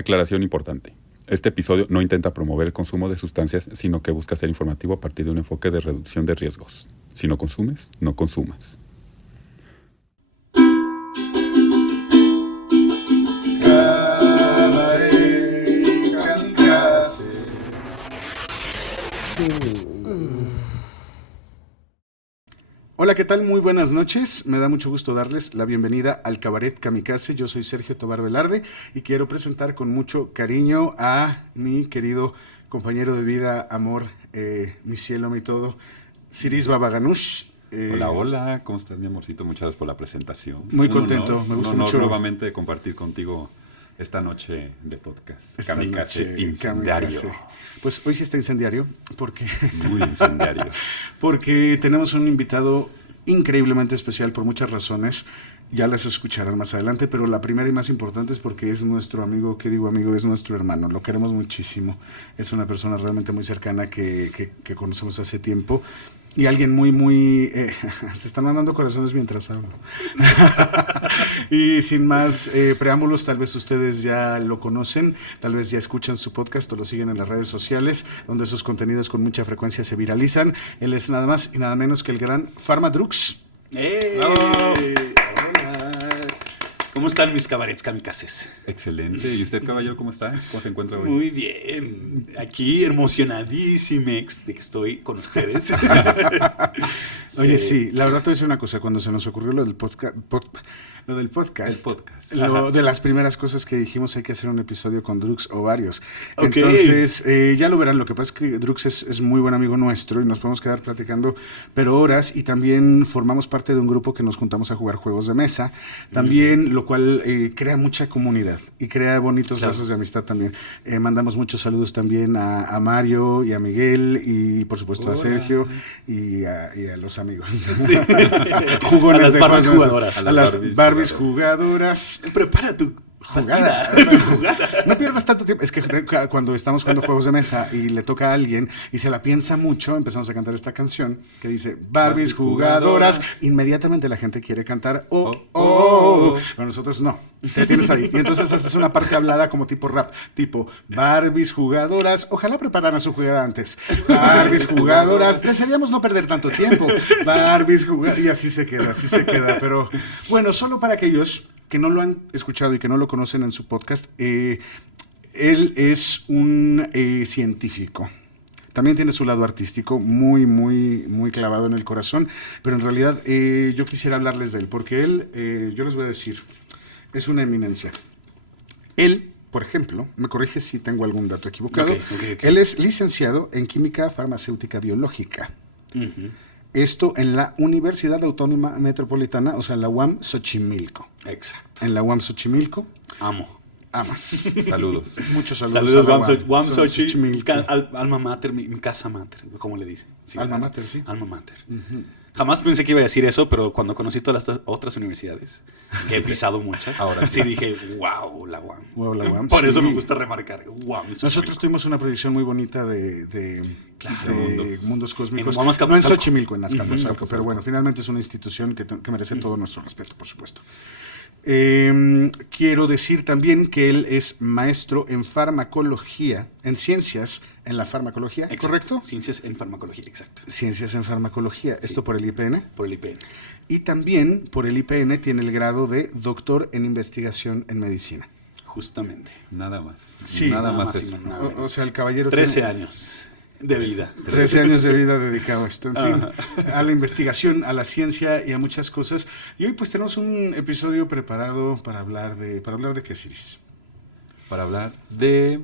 Aclaración importante. Este episodio no intenta promover el consumo de sustancias, sino que busca ser informativo a partir de un enfoque de reducción de riesgos. Si no consumes, no consumas. Hola, ¿qué tal? Muy buenas noches. Me da mucho gusto darles la bienvenida al Cabaret Kamikaze. Yo soy Sergio Tobar Velarde y quiero presentar con mucho cariño a mi querido compañero de vida, amor, mi cielo, mi todo, Siris Babaganush. Hola, ¿cómo estás, mi amorcito? Muchas gracias por la presentación. Muy contento, me gusta mucho. Nuevamente compartir contigo esta noche de podcast. Kamikaze incendiario. Kamikaze. Pues hoy sí está incendiario, porque... Muy incendiario. Porque tenemos un invitado increíblemente especial por muchas razones. Ya las escucharán más adelante, pero la primera y más importante es porque es nuestro amigo, ¿qué digo amigo? Es nuestro hermano, lo queremos muchísimo. Es una persona realmente muy cercana que conocemos hace tiempo. Y alguien muy... se están mandando corazones mientras hablo. Y sin más preámbulos, tal vez ustedes ya lo conocen, tal vez ya escuchan su podcast o lo siguen en las redes sociales, donde sus contenidos con mucha frecuencia se viralizan. Él es nada más y nada menos que el gran Pharmadrux. ¡Oh! ¿Cómo están mis cabarets kamikazes? Excelente. ¿Y usted, caballero, cómo está? ¿Cómo se encuentra hoy? Muy bien. Aquí emocionadísimo de que estoy con ustedes. Oye, sí, la verdad te voy a decir una cosa. Cuando se nos ocurrió lo del podcast, de las primeras cosas que dijimos, hay que hacer un episodio con Drux o varios. Okay. Entonces, ya lo verán. Lo que pasa es que Drux es muy buen amigo nuestro y nos podemos quedar platicando, pero horas. Y también formamos parte de un grupo que nos juntamos a jugar juegos de mesa. También, lo cual crea mucha comunidad y crea bonitos lazos de amistad también. Mandamos muchos saludos también a Mario y a Miguel y, por supuesto, a Sergio y a los amigos. Sí. A las Barbies jugadoras. A las Barbies jugadoras. Prepara tu jugada. No pierdas tanto tiempo. Es que cuando estamos jugando juegos de mesa y le toca a alguien y se la piensa mucho, empezamos a cantar esta canción que dice Barbies jugadoras. Inmediatamente la gente quiere cantar pero nosotros no. Te tienes ahí. Y entonces haces una parte hablada como tipo rap, tipo Barbies jugadoras. Ojalá prepararan su jugada antes. Barbies jugadoras. Desearíamos no perder tanto tiempo. Barbies jugadoras. Y así se queda. Pero bueno, solo para aquellos que no lo han escuchado y que no lo conocen en su podcast, él es un científico. También tiene su lado artístico muy clavado en el corazón, pero en realidad yo quisiera hablarles de él, porque él, yo les voy a decir, es una eminencia. Él, por ejemplo, me corrige si tengo algún dato equivocado, okay. Él es licenciado en Química Farmacéutica Biológica. Uh-huh. Esto en la Universidad Autónoma Metropolitana, o sea, en la UAM Xochimilco. Exacto. En la UAM Xochimilco. Amas. Saludos. Muchos saludos. Saludos, UAM Xochimilco. Alma mater, mi casa mater, como le dicen. Sí, alma mater, sí. Alma mater. Uh-huh. Jamás pensé que iba a decir eso, pero cuando conocí todas las otras universidades, que he pisado muchas, ahora sí dije, wow, la UAM. Wow, la UAM. Por eso me gusta remarcar, UAM. Nosotros tuvimos una proyección muy bonita de mundos cósmicos. No en Xochimilco, en Azcapotzalco, pero bueno, finalmente es una institución que merece todo nuestro respeto, por supuesto. Quiero decir también que él es maestro en farmacología, en ciencias en la farmacología, exacto. ¿Correcto? Ciencias en farmacología, exacto. Ciencias en farmacología, sí. ¿Esto por el IPN? Por el IPN. Y también por el IPN tiene el grado de doctor en investigación en medicina. Justamente. Nada más. Sí, nada más eso. O sea, el caballero 13 años de vida. 13 años de vida dedicado a esto, en fin, a la investigación, a la ciencia y a muchas cosas. Y hoy pues tenemos un episodio preparado para hablar de qué, Siris. Para hablar de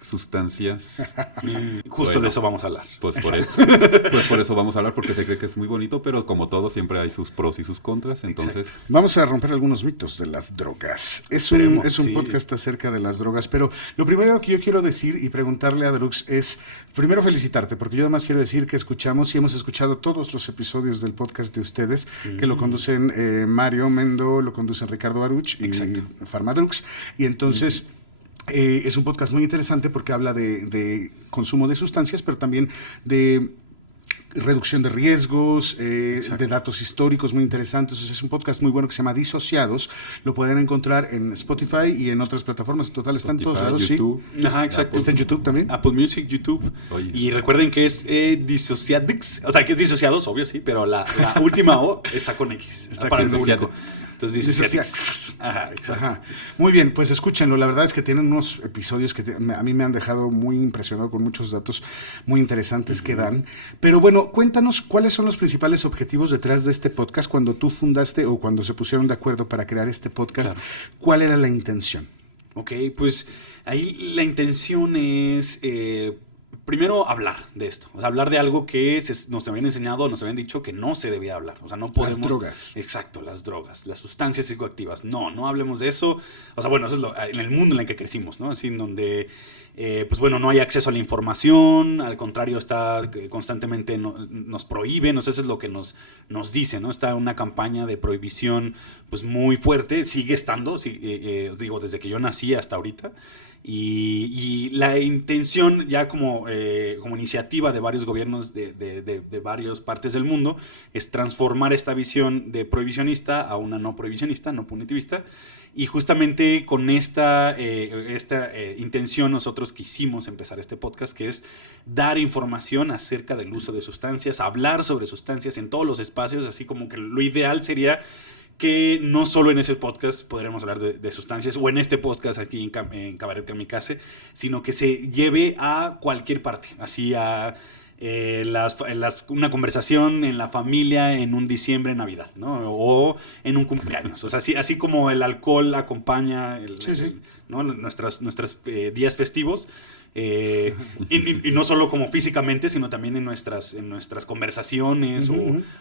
sustancias. Justo de eso vamos a hablar. Pues por eso vamos a hablar, porque se cree que es muy bonito, pero como todo, siempre hay sus pros y sus contras, entonces... Exacto. Vamos a romper algunos mitos de las drogas. Es un podcast acerca de las drogas, pero lo primero que yo quiero decir y preguntarle a Drux es, primero felicitarte, porque yo además quiero decir que escuchamos y hemos escuchado todos los episodios del podcast de ustedes, que lo conducen Mario Mendo, lo conducen Ricardo Aruch y Pharmadrux, y entonces... es un podcast muy interesante porque habla de consumo de sustancias, pero también de reducción de riesgos, de datos históricos muy interesantes. Es un podcast muy bueno que se llama Disociados. Lo pueden encontrar en Spotify y en otras plataformas. En total, están todos lados. YouTube. Sí. Ajá, exacto. ¿Está en YouTube también? Apple Music, YouTube. Oye. Y recuerden que es Disociadix. O sea, que es Disociados, obvio, sí. Pero la última O está con X. Está para el con público. X. Entonces Disociadix. Disociadix. Ajá, exacto. Ajá. Muy bien, pues escúchenlo. La verdad es que tienen unos episodios que a mí me han dejado muy impresionado con muchos datos muy interesantes que dan. Pero bueno, cuéntanos cuáles son los principales objetivos detrás de este podcast cuando tú fundaste o cuando se pusieron de acuerdo para crear este podcast. Claro. ¿Cuál era la intención? Ok, pues ahí la intención es primero hablar de esto, o sea, hablar de algo que nos habían enseñado, nos habían dicho que no se debía hablar, o sea, no podemos... Las drogas. Exacto, las drogas, las sustancias psicoactivas, no hablemos de eso, o sea, bueno, eso es en el mundo en el que crecimos, ¿no? Así en donde, pues bueno, no hay acceso a la información, al contrario, está constantemente, nos prohíben, o sea, eso es lo que nos dicen, ¿no? Está una campaña de prohibición, pues muy fuerte, sigue estando, digo, desde que yo nací hasta ahorita. Y la intención ya como iniciativa de varios gobiernos de varias partes del mundo es transformar esta visión de prohibicionista a una no prohibicionista, no punitivista. Y justamente con esta intención nosotros quisimos empezar este podcast, que es dar información acerca del uso de sustancias, hablar sobre sustancias en todos los espacios, así como que lo ideal sería que no solo en ese podcast podremos hablar de sustancias, o en este podcast aquí en Cabaret Kamikaze, sino que se lleve a cualquier parte, así a una conversación en la familia en un diciembre, Navidad, ¿no? O en un cumpleaños. O sea, así como el alcohol acompaña ¿no? nuestros días festivos. Y no solo como físicamente, sino también en nuestras conversaciones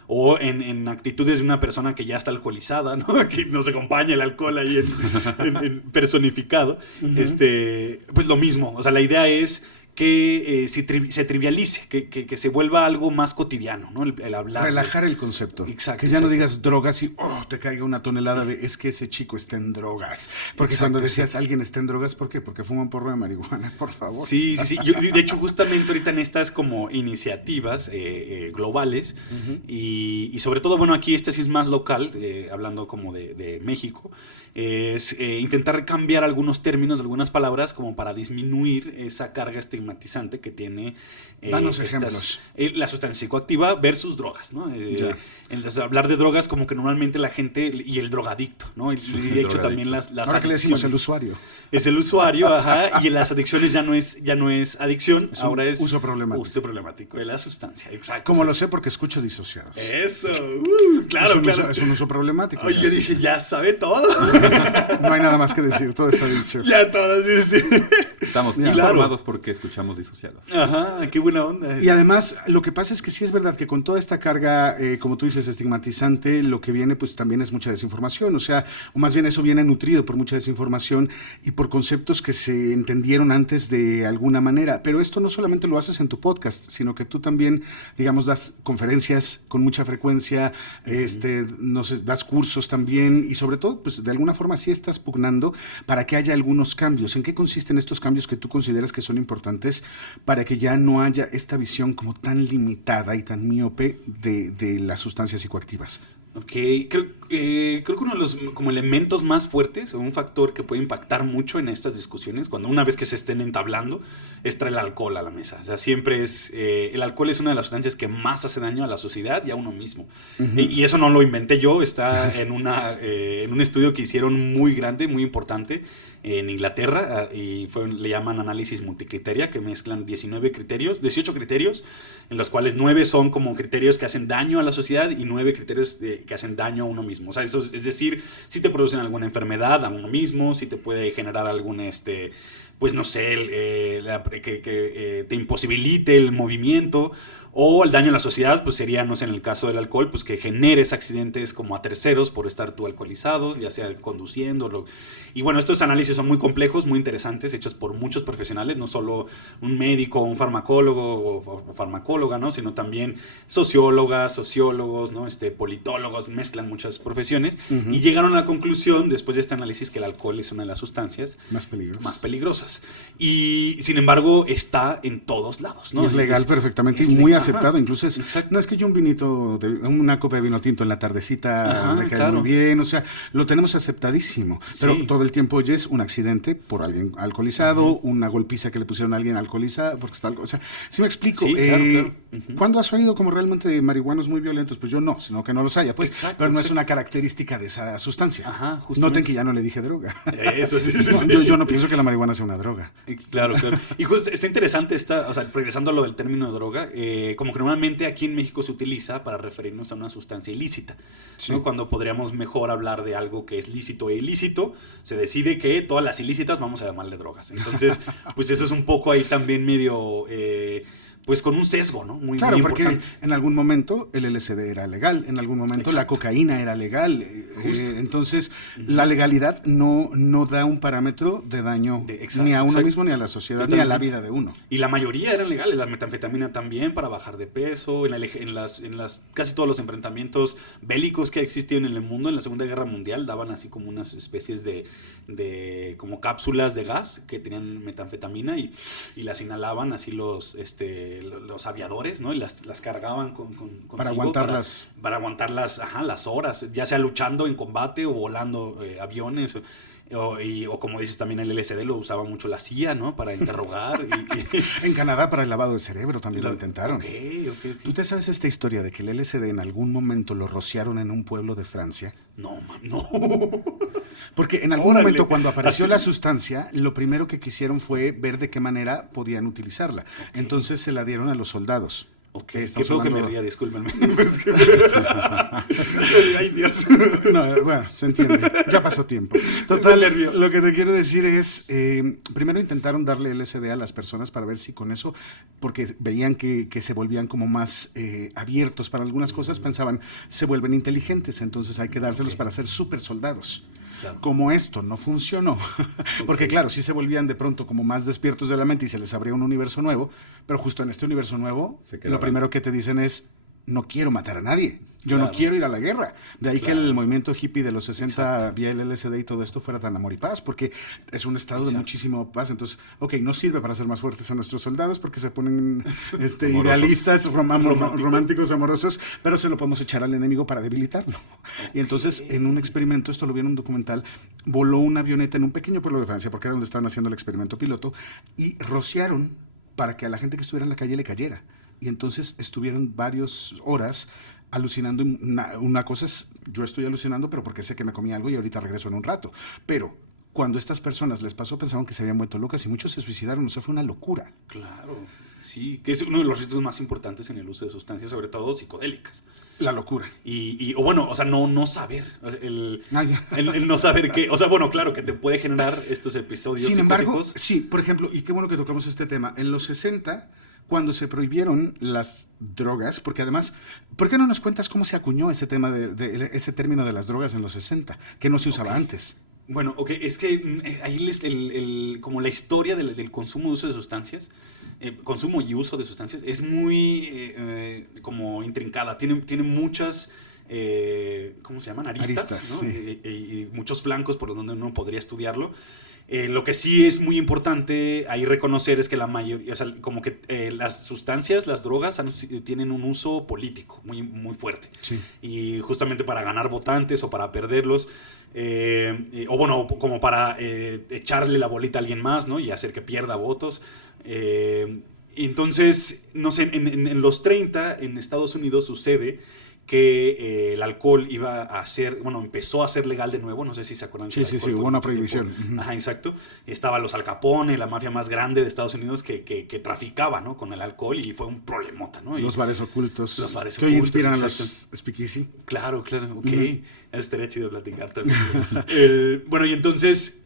o en actitudes de una persona que ya está alcoholizada, ¿no? Que nos acompaña el alcohol ahí en personificado. Pues lo mismo, o sea, la idea es que se trivialice, que se vuelva algo más cotidiano, ¿no? El hablar. Relajar el concepto. Exacto. Que ya no digas drogas y te caiga una tonelada de es que ese chico está en drogas. Porque cuando decías alguien está en drogas, ¿por qué? Porque fuma un porro de marihuana, por favor. Sí. Yo, de hecho, justamente ahorita en estas como iniciativas globales y sobre todo, bueno, aquí sí es más local, hablando como de México, es intentar cambiar algunos términos, algunas palabras, como para disminuir esa carga estigmatizante que tiene danos ejemplos. La sustancia psicoactiva versus drogas, ¿no? Hablar de drogas como que normalmente la gente, y el drogadicto, ¿no? Y de hecho también las ahora adicciones. que le decimos el usuario. Es el usuario, ajá, y las adicciones ya no es adicción, ahora es uso problemático. Uso problemático de la sustancia, exacto. Como lo sé porque escucho Disociados. Eso, claro. Es un uso problemático. Oye, yo dije, ya sabe todo. No hay nada más que decir, todo está dicho. Ya todo, sí. Estamos informados porque escuchamos Disociados. Ajá, qué buena onda. Y además, lo que pasa es que sí es verdad que con toda esta carga, como tú dices, estigmatizante, lo que viene pues también es mucha desinformación, o más bien eso viene nutrido por mucha desinformación y por conceptos que se entendieron antes de alguna manera. Pero esto no solamente lo haces en tu podcast, sino que tú también, digamos, das conferencias con mucha frecuencia, das cursos también y sobre todo, pues de alguna forma sí estás pugnando para que haya algunos cambios. ¿En qué consisten estos cambios que tú consideras que son importantes para que ya no haya esta visión como tan limitada y tan miope de las sustancias psicoactivas? Ok, creo que uno de los como elementos más fuertes o un factor que puede impactar mucho en estas discusiones, cuando una vez que se estén entablando, es traer el alcohol a la mesa. O sea, siempre el alcohol es una de las sustancias que más hace daño a la sociedad y a uno mismo. Y eso no lo inventé yo, está en un estudio que hicieron muy grande, muy importante, en Inglaterra, y le llaman análisis multicriteria, que mezclan 18 criterios, en los cuales 9 son como criterios que hacen daño a la sociedad y 9 criterios que hacen daño a uno mismo. O sea, eso es decir, si te producen alguna enfermedad a uno mismo, si te puede generar algún, pues no sé, que te imposibilite el movimiento, o el daño a la sociedad, pues sería, no sé, en el caso del alcohol, pues que generes accidentes como a terceros por estar tú alcoholizado, ya sea conduciendo. Y bueno, estos análisis análisis son muy complejos, muy interesantes, hechos por muchos profesionales, no solo un médico, un farmacólogo o farmacóloga, ¿no? Sino también sociólogas, sociólogos, ¿no? Politólogos, mezclan muchas profesiones y llegaron a la conclusión, después de este análisis, que el alcohol es una de las sustancias más peligrosas. Y sin embargo, está en todos lados, ¿no? Y es legal perfectamente y muy aceptado. Incluso no es que yo un vinito, una copa de vino tinto en la tardecita me cae muy bien, o sea, lo tenemos aceptadísimo. Pero todo el tiempo oyes un accidente por alguien alcoholizado, una golpiza que le pusieron a alguien alcoholizado, porque está o sea, ¿sí me explico? Sí, claro. ¿Cuándo has oído como realmente marihuanos muy violentos? Pues yo no, sino que no los haya, pues. Pero no es una característica de esa sustancia. Noten que ya no le dije droga. Eso sí. Yo no pienso que la marihuana sea una droga. Claro. Y justo está interesante o sea, regresando a lo del término de droga, como que normalmente aquí en México se utiliza para referirnos a una sustancia ilícita, ¿no? Cuando podríamos mejor hablar de algo que es lícito e ilícito, se decide que todas las ilícitas vamos a llamarle drogas. Entonces, pues eso es un poco ahí también medio... pues con un sesgo, ¿no? Muy porque importante. En algún momento el LSD era legal, en algún momento la cocaína era legal. Entonces, la legalidad no da un parámetro de daño ni a uno mismo, ni a la sociedad, ni a la vida de uno. Y la mayoría eran legales, la metanfetamina también para bajar de peso, en las casi todos los enfrentamientos bélicos que existían en el mundo, en la Segunda Guerra Mundial, daban así como unas especies de como cápsulas de gas que tenían metanfetamina y las inhalaban así los aviadores, ¿no? Y las cargaban para aguantarlas. Para aguantarlas, las horas, ya sea luchando en combate o volando aviones. O como dices también el LSD lo usaba mucho la CIA, ¿no? Para interrogar. En Canadá para el lavado del cerebro también lo intentaron. Okay. ¿Tú te sabes esta historia de que el LSD en algún momento lo rociaron en un pueblo de Francia? No. Porque en algún momento cuando apareció la sustancia, lo primero que quisieron fue ver de qué manera podían utilizarla. Entonces se la dieron a los soldados. Qué feo que me ría, discúlpenme. Ay, Dios. No, bueno, se entiende. Ya pasó tiempo. Total, lo que te quiero decir es, primero intentaron darle LSD a las personas para ver si con eso, porque veían que se volvían como más abiertos para algunas cosas, pensaban, se vuelven inteligentes, entonces hay que dárselos para ser super soldados. Claro. Como esto no funcionó, porque claro, sí se volvían de pronto como más despiertos de la mente y se les abría un universo nuevo, pero justo en este universo nuevo, lo primero que te dicen es, no quiero matar a nadie, yo no quiero ir a la guerra. De ahí que el movimiento hippie de los 60 vía el LSD y todo esto fuera tan amor y paz, porque es un estado de muchísimo paz. Entonces, no sirve para hacer más fuertes a nuestros soldados porque se ponen idealistas, románticos, amorosos, pero se lo podemos echar al enemigo para debilitarlo. Y entonces, en un experimento, esto lo vi en un documental, voló una avioneta en un pequeño pueblo de Francia, porque era donde estaban haciendo el experimento piloto, y rociaron para que a la gente que estuviera en la calle le cayera. Y entonces estuvieron varias horas alucinando. Una cosa es, yo estoy alucinando, pero porque sé que me comí algo y ahorita regreso en un rato. Pero cuando a estas personas les pasó, pensaban que se habían vuelto locas y muchos se suicidaron. O sea, fue una locura. Claro, sí, que es uno de los riesgos más importantes en el uso de sustancias, sobre todo psicodélicas. La locura. No saber. El no saber qué. O sea, bueno, claro, que te puede generar estos episodios Sin psicóticos. embargo, sí, por ejemplo, y qué bueno que tocamos este tema. En los 60, cuando se prohibieron las drogas, porque además, ¿por qué no nos cuentas cómo se acuñó ese tema de ese término de las drogas en los 60, que no se usaba antes? Bueno, es que ahí como la historia del consumo y uso de sustancias, consumo y uso de sustancias, es muy como intrincada. Tiene muchas, ¿cómo se llaman? Aristas, ¿no? Sí. Y muchos flancos por donde uno podría estudiarlo. Lo que sí es muy importante ahí reconocer es que la mayoría, o sea, como que las sustancias, las drogas tienen un uso político muy, muy fuerte. Sí. Y justamente para ganar votantes o para perderlos, como para echarle la bolita a alguien más, ¿no? Y hacer que pierda votos. Entonces, no sé, en los 30 en Estados Unidos sucede que el alcohol empezó a ser legal de nuevo. No sé si se acuerdan. Sí, hubo una prohibición. Ajá, exacto. Estaban los Al Capone, la mafia más grande de Estados Unidos que traficaba, ¿no? Con el alcohol y fue un problemota, ¿no? Los bares ocultos. Los bares que hoy inspiran a los speakeasy. Claro, ok. Eso estaría chido platicar también. Bueno, y entonces,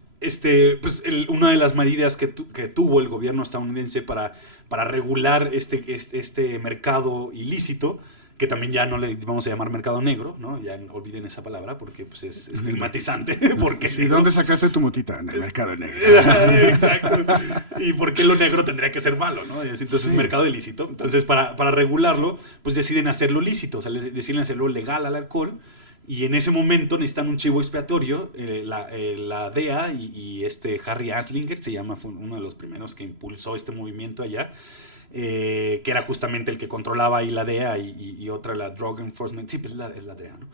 una de las medidas que tuvo el gobierno estadounidense para regular este mercado ilícito que también ya no le vamos a llamar mercado negro, ¿no? Ya olviden esa palabra porque pues, es estigmatizante. Porque ¿Y dónde sacaste tu motita? En el mercado negro. Exacto. ¿Y por qué lo negro tendría que ser malo, no? Entonces, mercado ilícito. Entonces, para regularlo, pues deciden hacerlo lícito, o sea, deciden hacerlo legal al alcohol. Y en ese momento necesitan un chivo expiatorio. La DEA y Harry Anslinger, fue uno de los primeros que impulsó este movimiento allá. Que era justamente el que controlaba ahí la DEA y otra la Drug Enforcement. Sí, pues es la DEA, ¿no?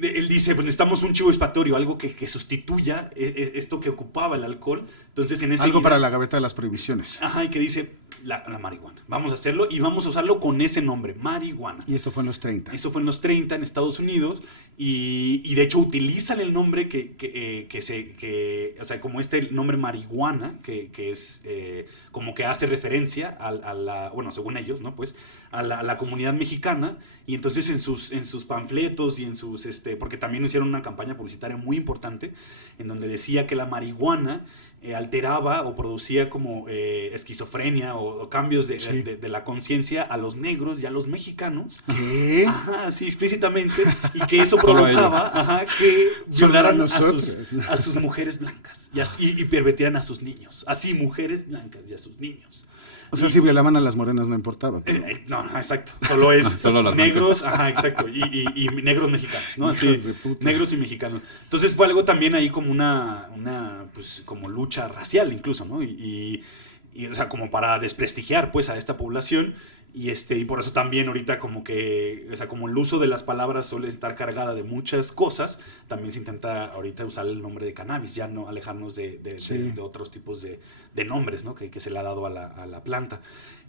Él dice, pues necesitamos un chivo expiatorio, algo que sustituya esto que ocupaba el alcohol. Entonces, algo para la gaveta de las prohibiciones. Ajá, y que dice la marihuana. Vamos a hacerlo y vamos a usarlo con ese nombre, marihuana. Y esto fue en los 30. Eso fue en los 30 en Estados Unidos y de hecho utilizan el nombre o sea, como este nombre marihuana, que es como que hace referencia a la, bueno, según ellos, ¿no? Pues a la comunidad mexicana. Y entonces en sus panfletos y en sus, porque también hicieron una campaña publicitaria muy importante en donde decía que la marihuana alteraba o producía como esquizofrenia o cambios de la conciencia a los negros y a los mexicanos. ¿Qué? Ajá, sí, explícitamente. Y que eso provocaba que violaran a sus mujeres blancas y pervertieran a sus niños. Así, mujeres blancas y a sus niños. O sea, si violaban a las morenas no importaba. Pero... no, exacto. Solo es solo negros, ajá, exacto. Y negros mexicanos, ¿no? Así, negros y mexicanos. Entonces fue algo también ahí como una pues, como lucha racial incluso, ¿no? Y o sea, como para desprestigiar, pues, a esta población. Y por eso también ahorita como que, o sea, como el uso de las palabras suele estar cargada de muchas cosas, también se intenta ahorita usar el nombre de cannabis, ya no alejarnos de otros tipos de nombres, ¿no? Que se le ha dado a la planta.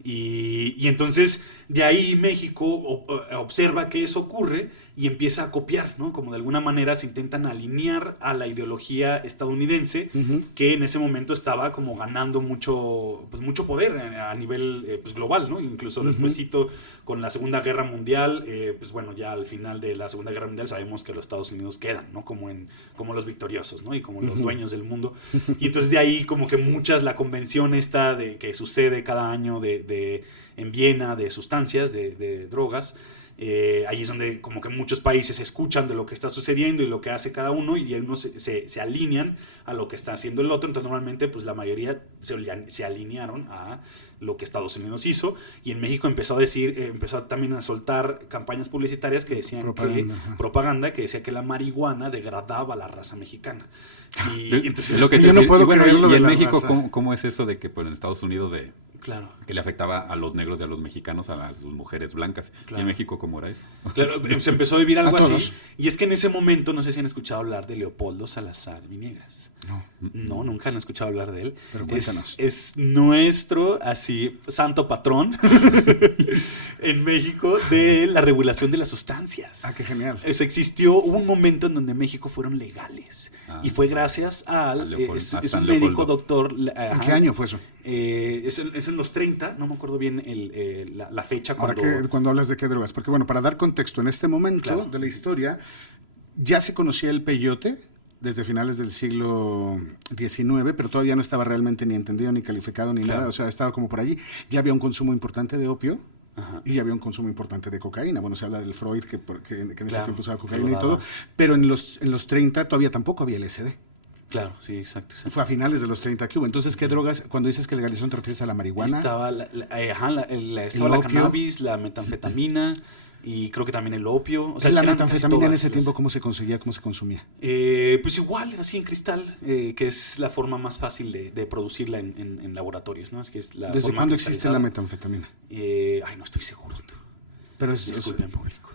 Y entonces de ahí México observa que eso ocurre y empieza a copiar, ¿no? Como de alguna manera se intentan alinear a la ideología estadounidense, que en ese momento estaba como ganando mucho poder a nivel pues global, ¿no? Incluso despuésito con la Segunda Guerra Mundial, pues bueno, ya al final de la Segunda Guerra Mundial sabemos que los Estados Unidos quedan, ¿no? Como los victoriosos, ¿no? Y como los dueños del mundo. Y entonces de ahí como que la convención esta que sucede cada año en Viena de sustancias, de drogas, ahí es donde como que muchos países escuchan de lo que está sucediendo y lo que hace cada uno y unos se alinean a lo que está haciendo el otro. Entonces normalmente pues la mayoría se alinearon a lo que Estados Unidos hizo, y en México empezó también a soltar campañas publicitarias que decían propaganda que decía que la marihuana degradaba a la raza mexicana. Y entonces es lo que yo no puedo creerlo. Y en México ¿cómo es eso de que pues, en Estados Unidos claro, que le afectaba a los negros y a los mexicanos, a sus mujeres blancas? Claro. ¿Y en México cómo era eso? Claro, se empezó a vivir algo así. Todos. Y es que en ese momento, no sé si han escuchado hablar de Leopoldo Salazar Viniegas. No, nunca han escuchado hablar de él. Pero cuéntanos. Es nuestro, así, santo patrón en México de la regulación de las sustancias. Ah, qué genial. Hubo un momento en donde en México fueron legales. Y fue gracias es un médico doctor. ¿En qué año fue eso? Es en los 30, no me acuerdo bien la fecha. Cuando hablas de qué drogas. Porque bueno, para dar contexto, en este momento de la historia ya se conocía el peyote desde finales del siglo XIX, pero todavía no estaba realmente ni entendido, ni calificado, ni nada. O sea, estaba como por allí. Ya había un consumo importante de opio. Ajá. Y ya había un consumo importante de cocaína. Bueno, se habla del Freud, que en ese tiempo usaba cocaína y todo. Pero en los 30 todavía tampoco había LSD. Claro, sí, exacto. Fue a finales de los 30 que hubo. Entonces, ¿qué drogas? Cuando dices que legalización, ¿te refieres a la marihuana? Estaba la cannabis, la metanfetamina y creo que también el opio. O sea, la metanfetamina en ese tiempo, ¿cómo se conseguía? ¿Cómo se consumía? Pues igual, así en cristal, que es la forma más fácil de producirla en laboratorios, ¿no? Es que es la ¿Desde cuándo existe la metanfetamina? No estoy seguro. Pero disculpen, público.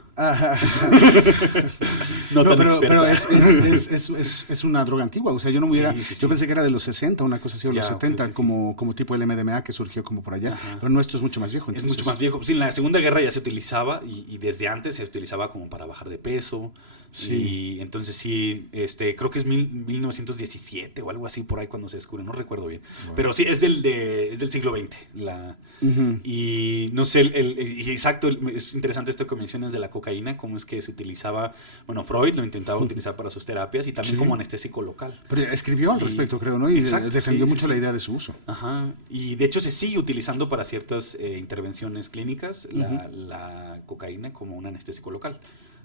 Pero es una droga antigua. O sea, yo no me hubiera. Yo pensé que era de los 60, una cosa así, o los 70, okay. Como tipo el MDMA que surgió como por allá. Ajá. Pero nuestro es mucho más viejo. Entonces. Es mucho más viejo. Sí, en la Segunda Guerra ya se utilizaba y desde antes se utilizaba como para bajar de peso. Sí. Y entonces sí, creo que es 1917 o algo así por ahí cuando se descubre, no recuerdo bien. Bueno. Pero sí, es del siglo XX. Y no sé, exacto, es interesante esto que mencionas de la cocaína. cocaína, cómo es que se utilizaba, bueno, Freud lo intentaba utilizar para sus terapias y también como anestésico local. Pero escribió al respecto, creo, ¿no? Y exacto, defendió mucho la idea de su uso. Ajá, y de hecho se sigue utilizando para ciertas intervenciones clínicas la cocaína como un anestésico local.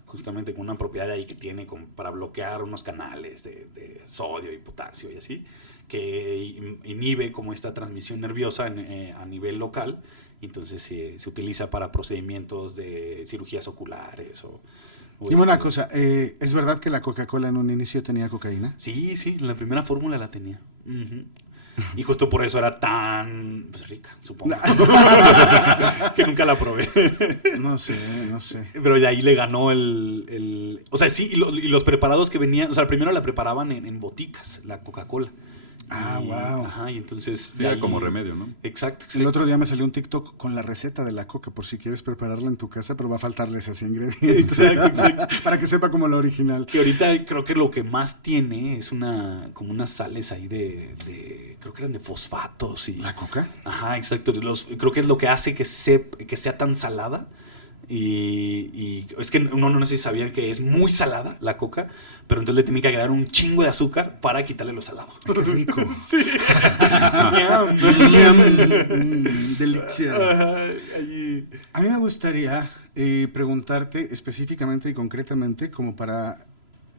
Justamente con una propiedad ahí que tiene como para bloquear unos canales de sodio y potasio y así, que inhibe como esta transmisión nerviosa a nivel local, y entonces se utiliza para procedimientos de cirugías oculares Dime una cosa, ¿es verdad que la Coca-Cola en un inicio tenía cocaína? Sí, la primera fórmula la tenía. Y justo por eso era tan rica, supongo. Que nunca la probé. No sé. Pero de ahí le ganó o sea, sí, y los preparados que venían, o sea, primero la preparaban en boticas, la Coca-Cola. Wow. Ajá, y entonces... Era ahí, como remedio, ¿no? Exacto. El otro día me salió un TikTok con la receta de la coca, por si quieres prepararla en tu casa, pero va a faltarles ese ingrediente. Exacto. Para que sepa como la original. Que ahorita creo que lo que más tiene es como unas sales ahí creo que eran de fosfatos. ¿La coca? Ajá, exacto. Creo que es lo que hace que sea tan salada. Y es que uno no sé si sabían que es muy salada la coca, pero entonces le tienen que agregar un chingo de azúcar para quitarle lo salado. Ay, qué rico. Sí. Delicioso. A mí me gustaría preguntarte específicamente y concretamente, como para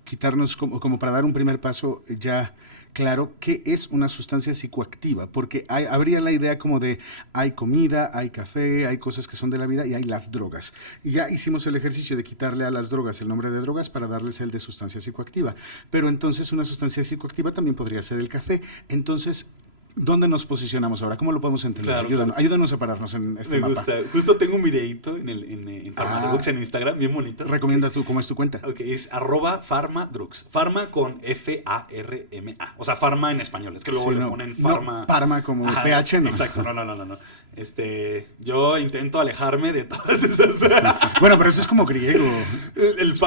quitarnos, como para dar un primer paso ya claro, ¿qué es una sustancia psicoactiva? Porque habría la idea como de hay comida, hay café, hay cosas que son de la vida y hay las drogas. Y ya hicimos el ejercicio de quitarle a las drogas el nombre de drogas para darles el de sustancia psicoactiva. Pero entonces una sustancia psicoactiva también podría ser el café. Entonces, ¿dónde nos posicionamos ahora? ¿Cómo lo podemos entender? Claro, ayúdanos a pararnos en este me mapa. gusta. Justo tengo un videito en Pharmadrugs en Instagram, bien bonito. Recomienda tú, ¿cómo es tu cuenta? Ok, es @Pharmadrugs. Pharma con F-A-R-M-A. O sea, Pharma en español. Es que luego le ponen Pharma. No, Parma como Ajá, PH, ¿no? Exacto, no. Yo intento alejarme de todas esas. Bueno, pero eso es como griego.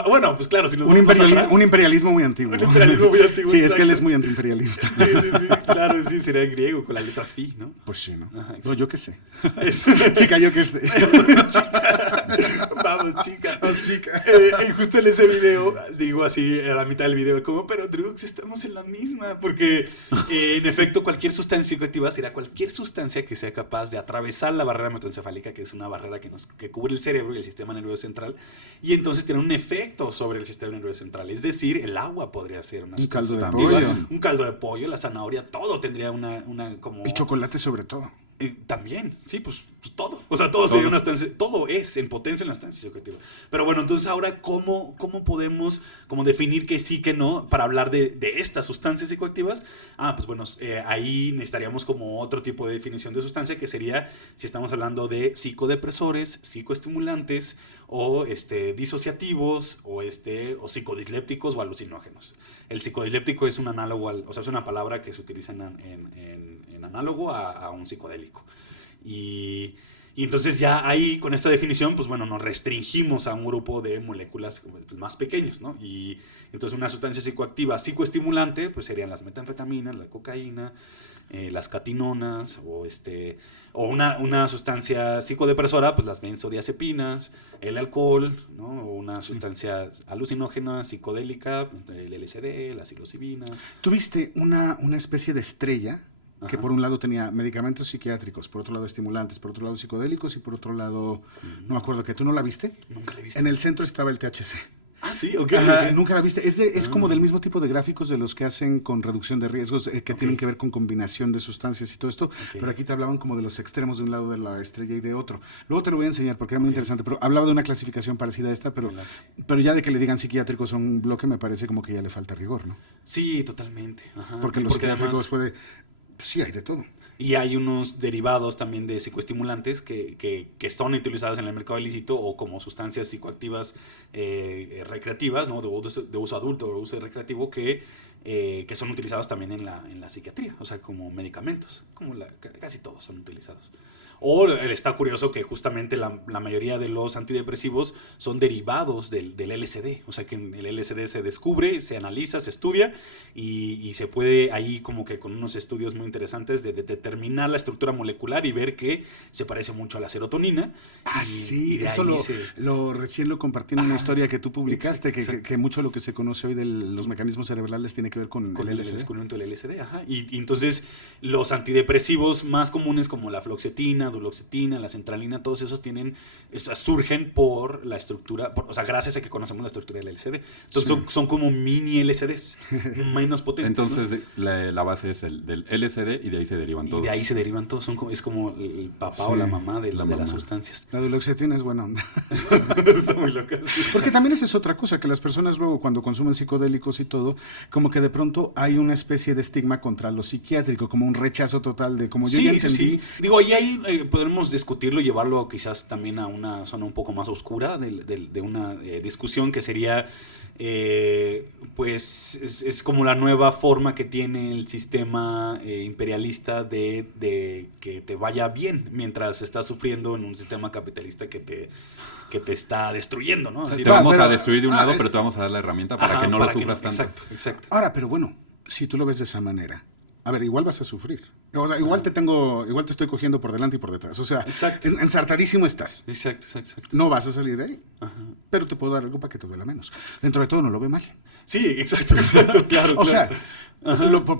Bueno, pues claro, si nos Un imperialismo muy antiguo. Un imperialismo muy antiguo. Sí, exacto. es que él es muy antiimperialista. Sí, claro, sí, sería griego con la letra Phi, ¿no? Pues sí, ¿no? Ajá, No, yo qué sé. Chica, yo qué sé. Vamos, chica. Vamos, chica. Y justo en ese video, digo así, a la mitad del video, como, pero Drugs, estamos en la misma. Porque, en efecto, cualquier sustancia psicoactiva será cualquier sustancia que sea capaz de atravesar la barrera hematoencefálica, que es una barrera que cubre el cerebro y el sistema nervioso central, y entonces tiene un efecto sobre el sistema nervioso central. Es decir, el agua podría ser una sustancia psicoactiva. Un caldo de pollo. Un caldo de pollo, la zanahoria, todo tendría una como... El chocolate sobre todo. También, sí, pues todo. O sea, todo sería una sustancia, todo es en potencia una sustancia psicoactiva. Pero bueno, entonces ahora, ¿cómo podemos definir que sí, que no, para hablar de estas sustancias psicoactivas? Pues bueno, ahí necesitaríamos como otro tipo de definición de sustancia, que sería si estamos hablando de psicodepresores, psicoestimulantes, o disociativos, o psicodislépticos o alucinógenos. El psicodisléptico es un análogo, o sea, es una palabra que se utiliza en análogo a un psicodélico. Y entonces ya ahí, con esta definición, pues bueno, nos restringimos a un grupo de moléculas pues, más pequeños, ¿no? Y entonces una sustancia psicoactiva psicoestimulante, pues serían las metanfetaminas, la cocaína, las catinonas, o una sustancia psicodepresora, pues las benzodiazepinas, el alcohol, ¿no? O una sustancia alucinógena, psicodélica, el LSD, la psilocibina. ¿Tuviste una especie de estrella? Que por un lado tenía medicamentos psiquiátricos, por otro lado estimulantes, por otro lado psicodélicos y por otro lado, no me acuerdo, ¿que tú no la viste? Nunca la he visto. En el centro estaba el THC. Ah, sí, ok. Nunca la viste. Es como del mismo tipo de gráficos de los que hacen con reducción de riesgos, que tienen que ver con combinación de sustancias y todo esto, pero aquí te hablaban como de los extremos de un lado de la estrella y de otro. Luego te lo voy a enseñar porque era muy interesante, pero hablaba de una clasificación parecida a esta, pero ya de que le digan psiquiátricos a un bloque me parece como que ya le falta rigor, ¿no? Sí, totalmente. Ajá. Porque los psiquiátricos puede... Sí, hay de todo. Y hay unos derivados también de psicoestimulantes que son utilizados en el mercado ilícito o como sustancias psicoactivas recreativas, ¿no? de uso adulto o uso recreativo, que que son utilizados también en la psiquiatría, o sea, como medicamentos, casi todos son utilizados. O está curioso que justamente la mayoría de los antidepresivos son derivados del LSD. O sea que el LSD se descubre, se analiza, se estudia y se puede ahí como que con unos estudios muy interesantes de determinar la estructura molecular y ver que se parece mucho a la serotonina. Sí, esto recién lo compartí en una historia que tú publicaste, que mucho de lo que se conoce hoy de los mecanismos cerebrales tiene que ver con el LSD. El descubrimiento del LSD, ajá. Y entonces los antidepresivos más comunes como la fluoxetina, duloxetina, la centralina, todos esos surgen por la estructura, o sea, gracias a que conocemos la estructura del LSD. Entonces son como mini LSDs, menos potentes. Entonces, ¿no? la base es del LSD y de ahí se derivan todos. Y de ahí se derivan todos, es como el papá o la mamá de las sustancias. La duloxetina es buena onda. Está muy loca. Porque también esa es otra cosa, que las personas luego cuando consumen psicodélicos y todo, como que de pronto hay una especie de estigma contra lo psiquiátrico, como un rechazo total de como yo ya entendí. Sí. Digo, ahí podemos discutirlo y llevarlo quizás también a una zona un poco más oscura de una discusión que sería, pues, es como la nueva forma que tiene el sistema imperialista de que te vaya bien mientras estás sufriendo en un sistema capitalista que te está destruyendo, ¿no? Así te vamos a destruir de un lado, pero te vamos a dar la herramienta para que no lo sufras tanto. Exacto. Ahora, pero bueno, si tú lo ves de esa manera, a ver, igual vas a sufrir. O sea, igual te estoy cogiendo por delante y por detrás. O sea, ensartadísimo estás. Exacto. No vas a salir de ahí. Ajá. Pero te puedo dar algo para que te duela menos. Dentro de todo no lo ve mal. Sí, exacto, claro. O sea,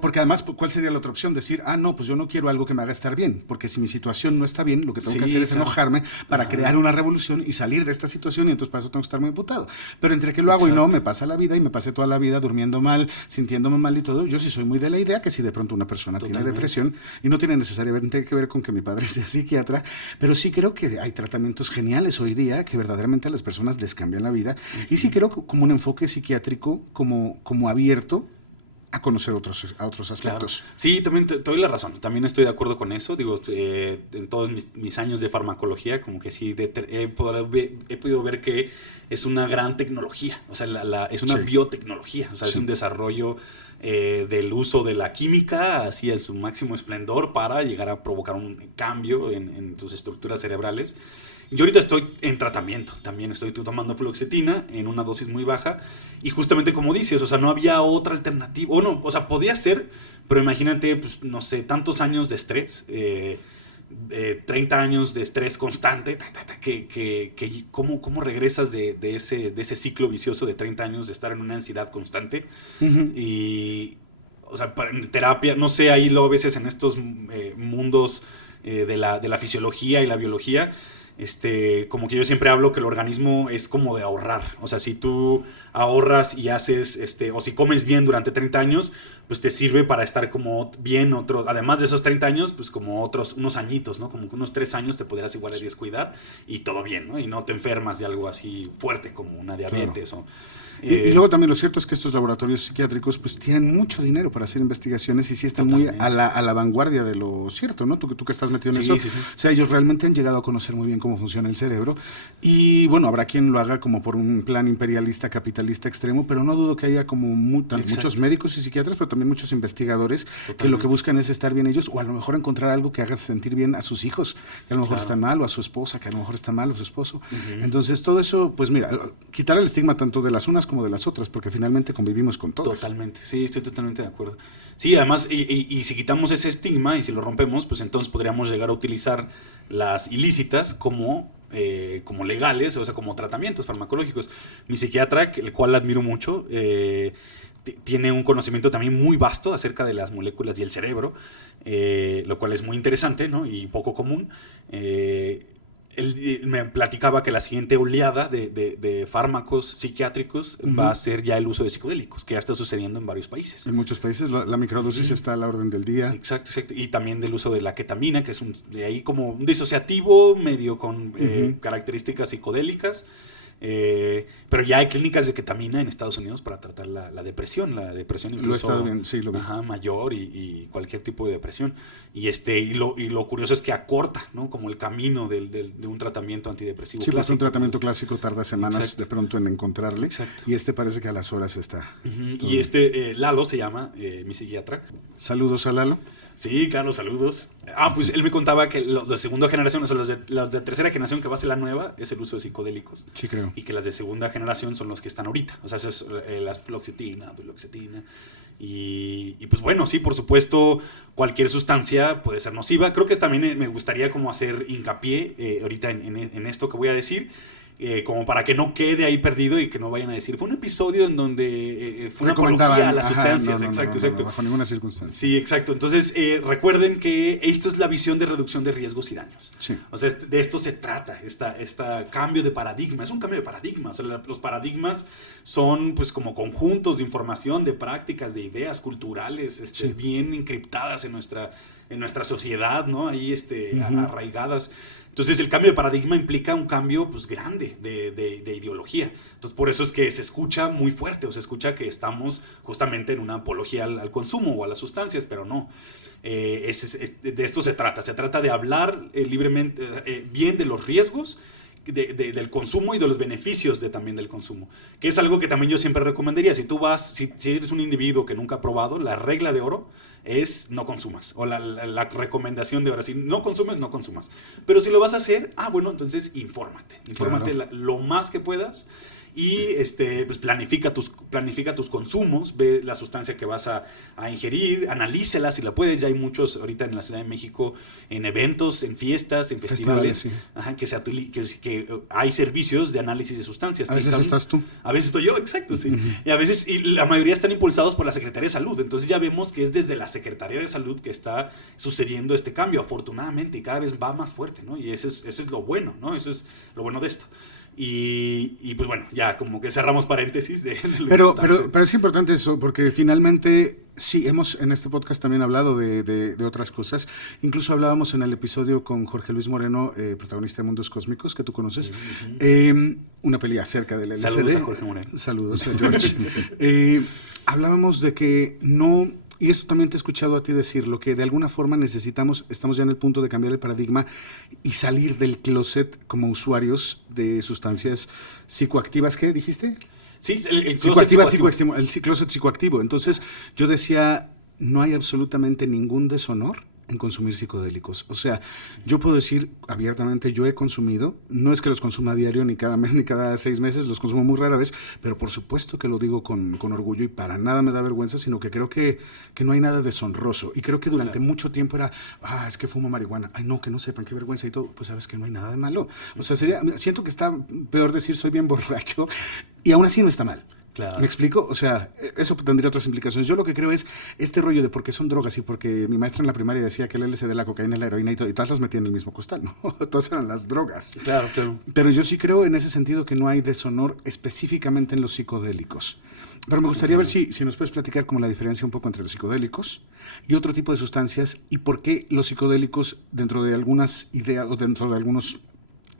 porque además, ¿cuál sería la otra opción? Decir, no, pues yo no quiero algo que me haga estar bien, porque si mi situación no está bien, lo que tengo que hacer es enojarme para crear una revolución y salir de esta situación, y entonces para eso tengo que estar muy imputado. Pero entre que lo hago y no, me pasa la vida, y me pasé toda la vida durmiendo mal, sintiéndome mal y todo. Yo sí soy muy de la idea que si de pronto una persona tiene depresión, y no tiene necesariamente que ver con que mi padre sea psiquiatra, pero sí creo que hay tratamientos geniales hoy día que verdaderamente a las personas les cambian la vida, y sí creo que como un enfoque psiquiátrico como abierto a conocer otros aspectos. Claro. Sí, también te doy la razón. También estoy de acuerdo con eso. Digo, en todos mis años de farmacología, como que sí he podido ver que es una gran tecnología. O sea, es una biotecnología. O sea, es un desarrollo del uso de la química así en su máximo esplendor para llegar a provocar un cambio en tus estructuras cerebrales. Yo ahorita estoy en tratamiento, también estoy tomando fluoxetina en una dosis muy baja y justamente como dices, o sea, no había otra alternativa, o sea, podía ser, pero imagínate, pues, no sé, tantos años de estrés, 30 años de estrés constante, ¿cómo regresas de ese ciclo vicioso de 30 años de estar en una ansiedad constante? Uh-huh. Y, o sea, en terapia, no sé, ahí luego a veces en estos mundos de la fisiología y la biología, como que yo siempre hablo que el organismo es como de ahorrar. O sea, si tú ahorras y haces, o si comes bien durante 30 años, pues te sirve para estar como bien además de esos 30 años, pues como unos añitos, ¿no? Como que unos 3 años te podrías igual a descuidar y todo bien, ¿no? Y no te enfermas de algo así fuerte como una diabetes. Claro. Y luego también lo cierto es que estos laboratorios psiquiátricos pues tienen mucho dinero para hacer investigaciones y sí están totalmente muy a la vanguardia de lo cierto, ¿no? Tú que estás metido en eso. Sí. O sea, ellos realmente han llegado a conocer muy bien cómo funciona el cerebro y bueno, habrá quien lo haga como por un plan imperialista, capitalista extremo, pero no dudo que haya como muchos médicos y psiquiatras, pero también muchos investigadores que lo que buscan es estar bien ellos o a lo mejor encontrar algo que haga sentir bien a sus hijos, que a lo mejor están mal, o a su esposa, que a lo mejor está mal, o su esposo. Uh-huh. Entonces todo eso, pues mira, quitar el estigma tanto de las unas como de las otras, porque finalmente convivimos con todas. Totalmente, sí, estoy totalmente de acuerdo. Sí, además, y si quitamos ese estigma y si lo rompemos, pues entonces podríamos llegar a utilizar las ilícitas como legales, o sea, como tratamientos farmacológicos. Mi psiquiatra, el cual admiro mucho, tiene un conocimiento también muy vasto acerca de las moléculas y el cerebro, lo cual es muy interesante, ¿no? Y poco común. Él me platicaba que la siguiente oleada de fármacos psiquiátricos uh-huh. va a ser ya el uso de psicodélicos, que ya está sucediendo en varios países. En muchos países la microdosis uh-huh. está a la orden del día. Exacto. Y también del uso de la ketamina, que es de ahí como un disociativo medio con uh-huh. Características psicodélicas. Pero ya hay clínicas de ketamina en Estados Unidos para tratar la depresión incluso Lo he estado viendo, sí, lo vi. mayor y cualquier tipo de depresión. Y lo curioso es que acorta, ¿no? Como el camino de un tratamiento antidepresivo Sí, pues clásico. un tratamiento clásico tarda semanas Exacto. de pronto en encontrarle. Exacto. Y este parece que a las horas está. Ujú. Y Lalo se llama, mi psiquiatra. Saludos a Lalo. Sí, Carlos, saludos. Pues él me contaba que los de segunda generación, o sea, los de tercera generación, que va a ser la nueva, es el uso de psicodélicos. Sí, creo. Y que las de segunda generación son los que están ahorita. O sea, eso es la fluoxetina, duloxetina. Y pues bueno, sí, por supuesto, cualquier sustancia puede ser nociva. Creo que también me gustaría como hacer hincapié ahorita en esto que voy a decir. Como para que no quede ahí perdido y que no vayan a decir, fue un episodio en donde fue una apología a las sustancias. Exacto. Bajo ninguna circunstancia. Sí, exacto. Entonces, recuerden que esto es la visión de reducción de riesgos y daños. Sí. O sea, de esto se trata, esta cambio de paradigma. Es un cambio de paradigma. O sea, los paradigmas son pues como conjuntos de información, de prácticas, de ideas culturales, Sí. bien encriptadas en nuestra sociedad, ¿no? Ahí Ujú. arraigadas. Entonces el cambio de paradigma implica un cambio pues grande de ideología. Entonces por eso es que se escucha muy fuerte, o se escucha que estamos justamente en una apología al consumo o a las sustancias, pero no. De esto se trata de hablar libremente, bien de los riesgos del consumo y de los beneficios también del consumo, que es algo que también yo siempre recomendaría. Si si eres un individuo que nunca ha probado, la regla de oro es no consumas, o la recomendación de ahora, si no consumes, no consumas. Pero si lo vas a hacer, bueno, entonces infórmate Claro. lo más que puedas. Y pues planifica tus consumos, ve la sustancia que vas a ingerir, analícela si la puedes. Ya hay muchos ahorita en la Ciudad de México, en eventos, en fiestas, en festivales, sí. que hay servicios de análisis de sustancias. A veces estás tú. A veces estoy yo, exacto, sí. Y la mayoría están impulsados por la Secretaría de Salud. Entonces ya vemos que es desde la Secretaría de Salud que está sucediendo este cambio, afortunadamente, y cada vez va más fuerte, ¿no? Y eso es lo bueno, ¿no? Eso es lo bueno de esto. Y pues bueno, ya como que cerramos paréntesis de lo importante. Pero es importante eso, porque finalmente sí, hemos en este podcast también hablado de otras cosas. Incluso hablábamos en el episodio con Jorge Luis Moreno, protagonista de Mundos Cósmicos, que tú conoces, una peli acerca del LSD. Saludos a Jorge Moreno. Saludos a George. Hablábamos de que no... Y esto también te he escuchado a ti decirlo, que de alguna forma estamos ya en el punto de cambiar el paradigma y salir del closet como usuarios de sustancias psicoactivas. ¿Qué dijiste? Sí, el Psicoactivas, el closet psicoactivo. Entonces yo decía, no hay absolutamente ningún deshonor en consumir psicodélicos. O sea, yo puedo decir abiertamente, yo he consumido, no es que los consuma a diario, ni cada mes, ni cada 6 meses, los consumo muy rara vez, pero por supuesto que lo digo con orgullo y para nada me da vergüenza, sino que creo que no hay nada deshonroso. Y creo que durante mucho tiempo era, es que fumo marihuana, ay no, que no sepan, qué vergüenza y todo. Pues sabes que no hay nada de malo. O sea, siento que está peor decir soy bien borracho y aún así no está mal. Claro. ¿Me explico? O sea, eso tendría otras implicaciones. Yo lo que creo es este rollo de por qué son drogas y porque mi maestra en la primaria decía que el LSD, la cocaína, la heroína y todas las metían en el mismo costal, ¿no? Todas eran las drogas. Claro. Pero yo sí creo en ese sentido que no hay deshonor específicamente en los psicodélicos. Pero me gustaría ver si nos puedes platicar como la diferencia un poco entre los psicodélicos y otro tipo de sustancias y por qué los psicodélicos, dentro de algunas ideas o dentro de algunos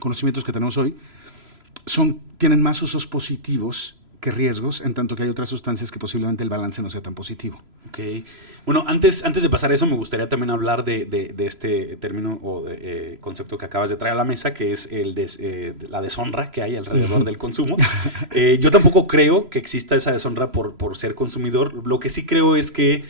conocimientos que tenemos hoy, tienen más usos positivos que riesgos, en tanto que hay otras sustancias que posiblemente el balance no sea tan positivo. Ok. Bueno, antes de pasar a eso, me gustaría también hablar de este término o concepto que acabas de traer a la mesa, que es la deshonra que hay alrededor del consumo. Yo tampoco creo que exista esa deshonra por ser consumidor. Lo que sí creo es que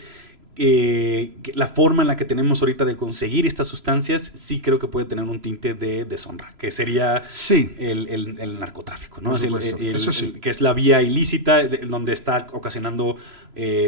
la forma en la que tenemos ahorita de conseguir estas sustancias sí creo que puede tener un tinte de deshonra, que sería el narcotráfico, ¿no? Por supuesto. Eso sí. Que es la vía ilícita donde está ocasionando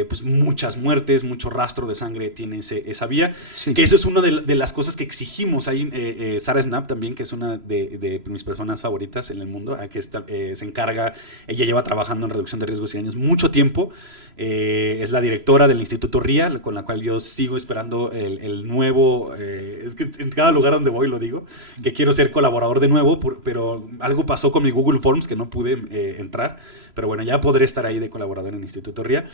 pues muchas muertes, mucho rastro de sangre tiene esa vía, sí. Que eso es una de las cosas que exigimos. Hay Sarah Snap también, que es una de mis personas favoritas en el mundo, que se encarga, ella lleva trabajando en reducción de riesgos y daños mucho tiempo, es la directora del Instituto RIA, con la cual yo sigo esperando el nuevo, es que en cada lugar donde voy lo digo, que quiero ser colaborador de nuevo, pero algo pasó con mi Google Forms que no pude entrar, pero bueno, ya podré estar ahí de colaborador en el Instituto RIA.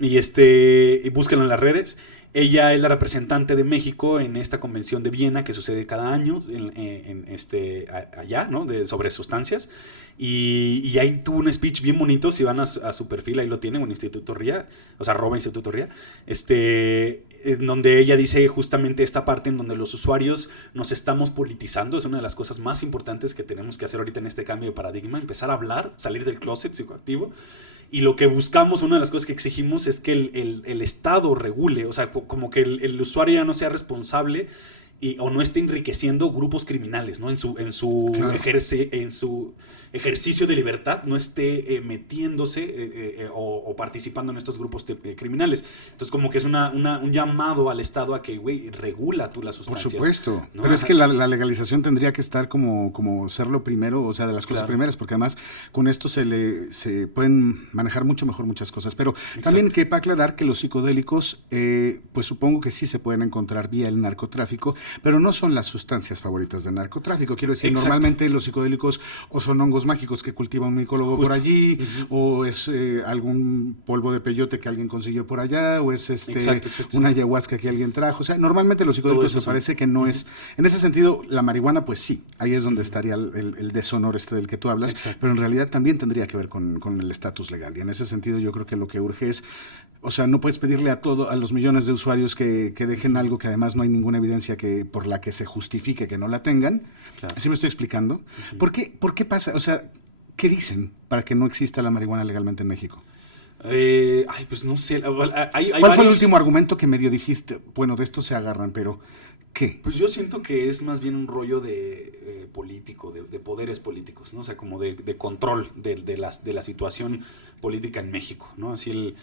y búsquenlo en las redes. Ella es la representante de México en esta convención de Viena que sucede cada año allá, ¿no? Sobre sustancias. Y ahí tuvo un speech bien bonito. Si van a su perfil, ahí lo tienen, en Instituto RIA, o sea, @Instituto RIA, en donde ella dice justamente esta parte en donde los usuarios nos estamos politizando. Es una de las cosas más importantes que tenemos que hacer ahorita en este cambio de paradigma, empezar a hablar, salir del closet psicoactivo. Y lo que buscamos, una de las cosas que exigimos es que el Estado regule, o sea, como que el usuario ya no sea responsable o no esté enriqueciendo grupos criminales, ¿no? En su Claro. ejercicio de libertad, no esté metiéndose o participando en estos grupos criminales. Entonces, como que es un llamado al Estado a que, güey, regula tú las Por sustancias. supuesto, ¿no? pero es que la legalización tendría que estar como ser lo primero, o sea, de las cosas primeras, porque además con esto se pueden manejar mucho mejor muchas cosas. Pero también quepa aclarar que los psicodélicos, pues supongo que sí se pueden encontrar vía el narcotráfico, pero no son las sustancias favoritas del narcotráfico. Quiero decir, normalmente los psicodélicos o son hongos mágicos que cultiva un micólogo por allí, o es algún polvo de peyote que alguien consiguió por allá, o es una ayahuasca que alguien trajo. O sea, normalmente los psicodélicos me parece que no es... En ese sentido, la marihuana, pues sí, ahí es donde estaría el deshonor del que tú hablas, pero en realidad también tendría que ver con el estatus legal. Y en ese sentido yo creo que lo que urge es... O sea, no puedes pedirle a los millones de usuarios que dejen algo que además no hay ninguna evidencia por la que se justifique que no la tengan. Claro. ¿Sí me estoy explicando? ¿Por qué pasa? O sea, ¿qué dicen para que no exista la marihuana legalmente en México? Pues no sé. ¿Cuál fue el último argumento que medio dijiste? Bueno, de esto se agarran, pero ¿qué? Pues yo siento que es más bien un rollo de político, de poderes políticos, ¿no? O sea, como de control de la situación política en México, ¿no? Así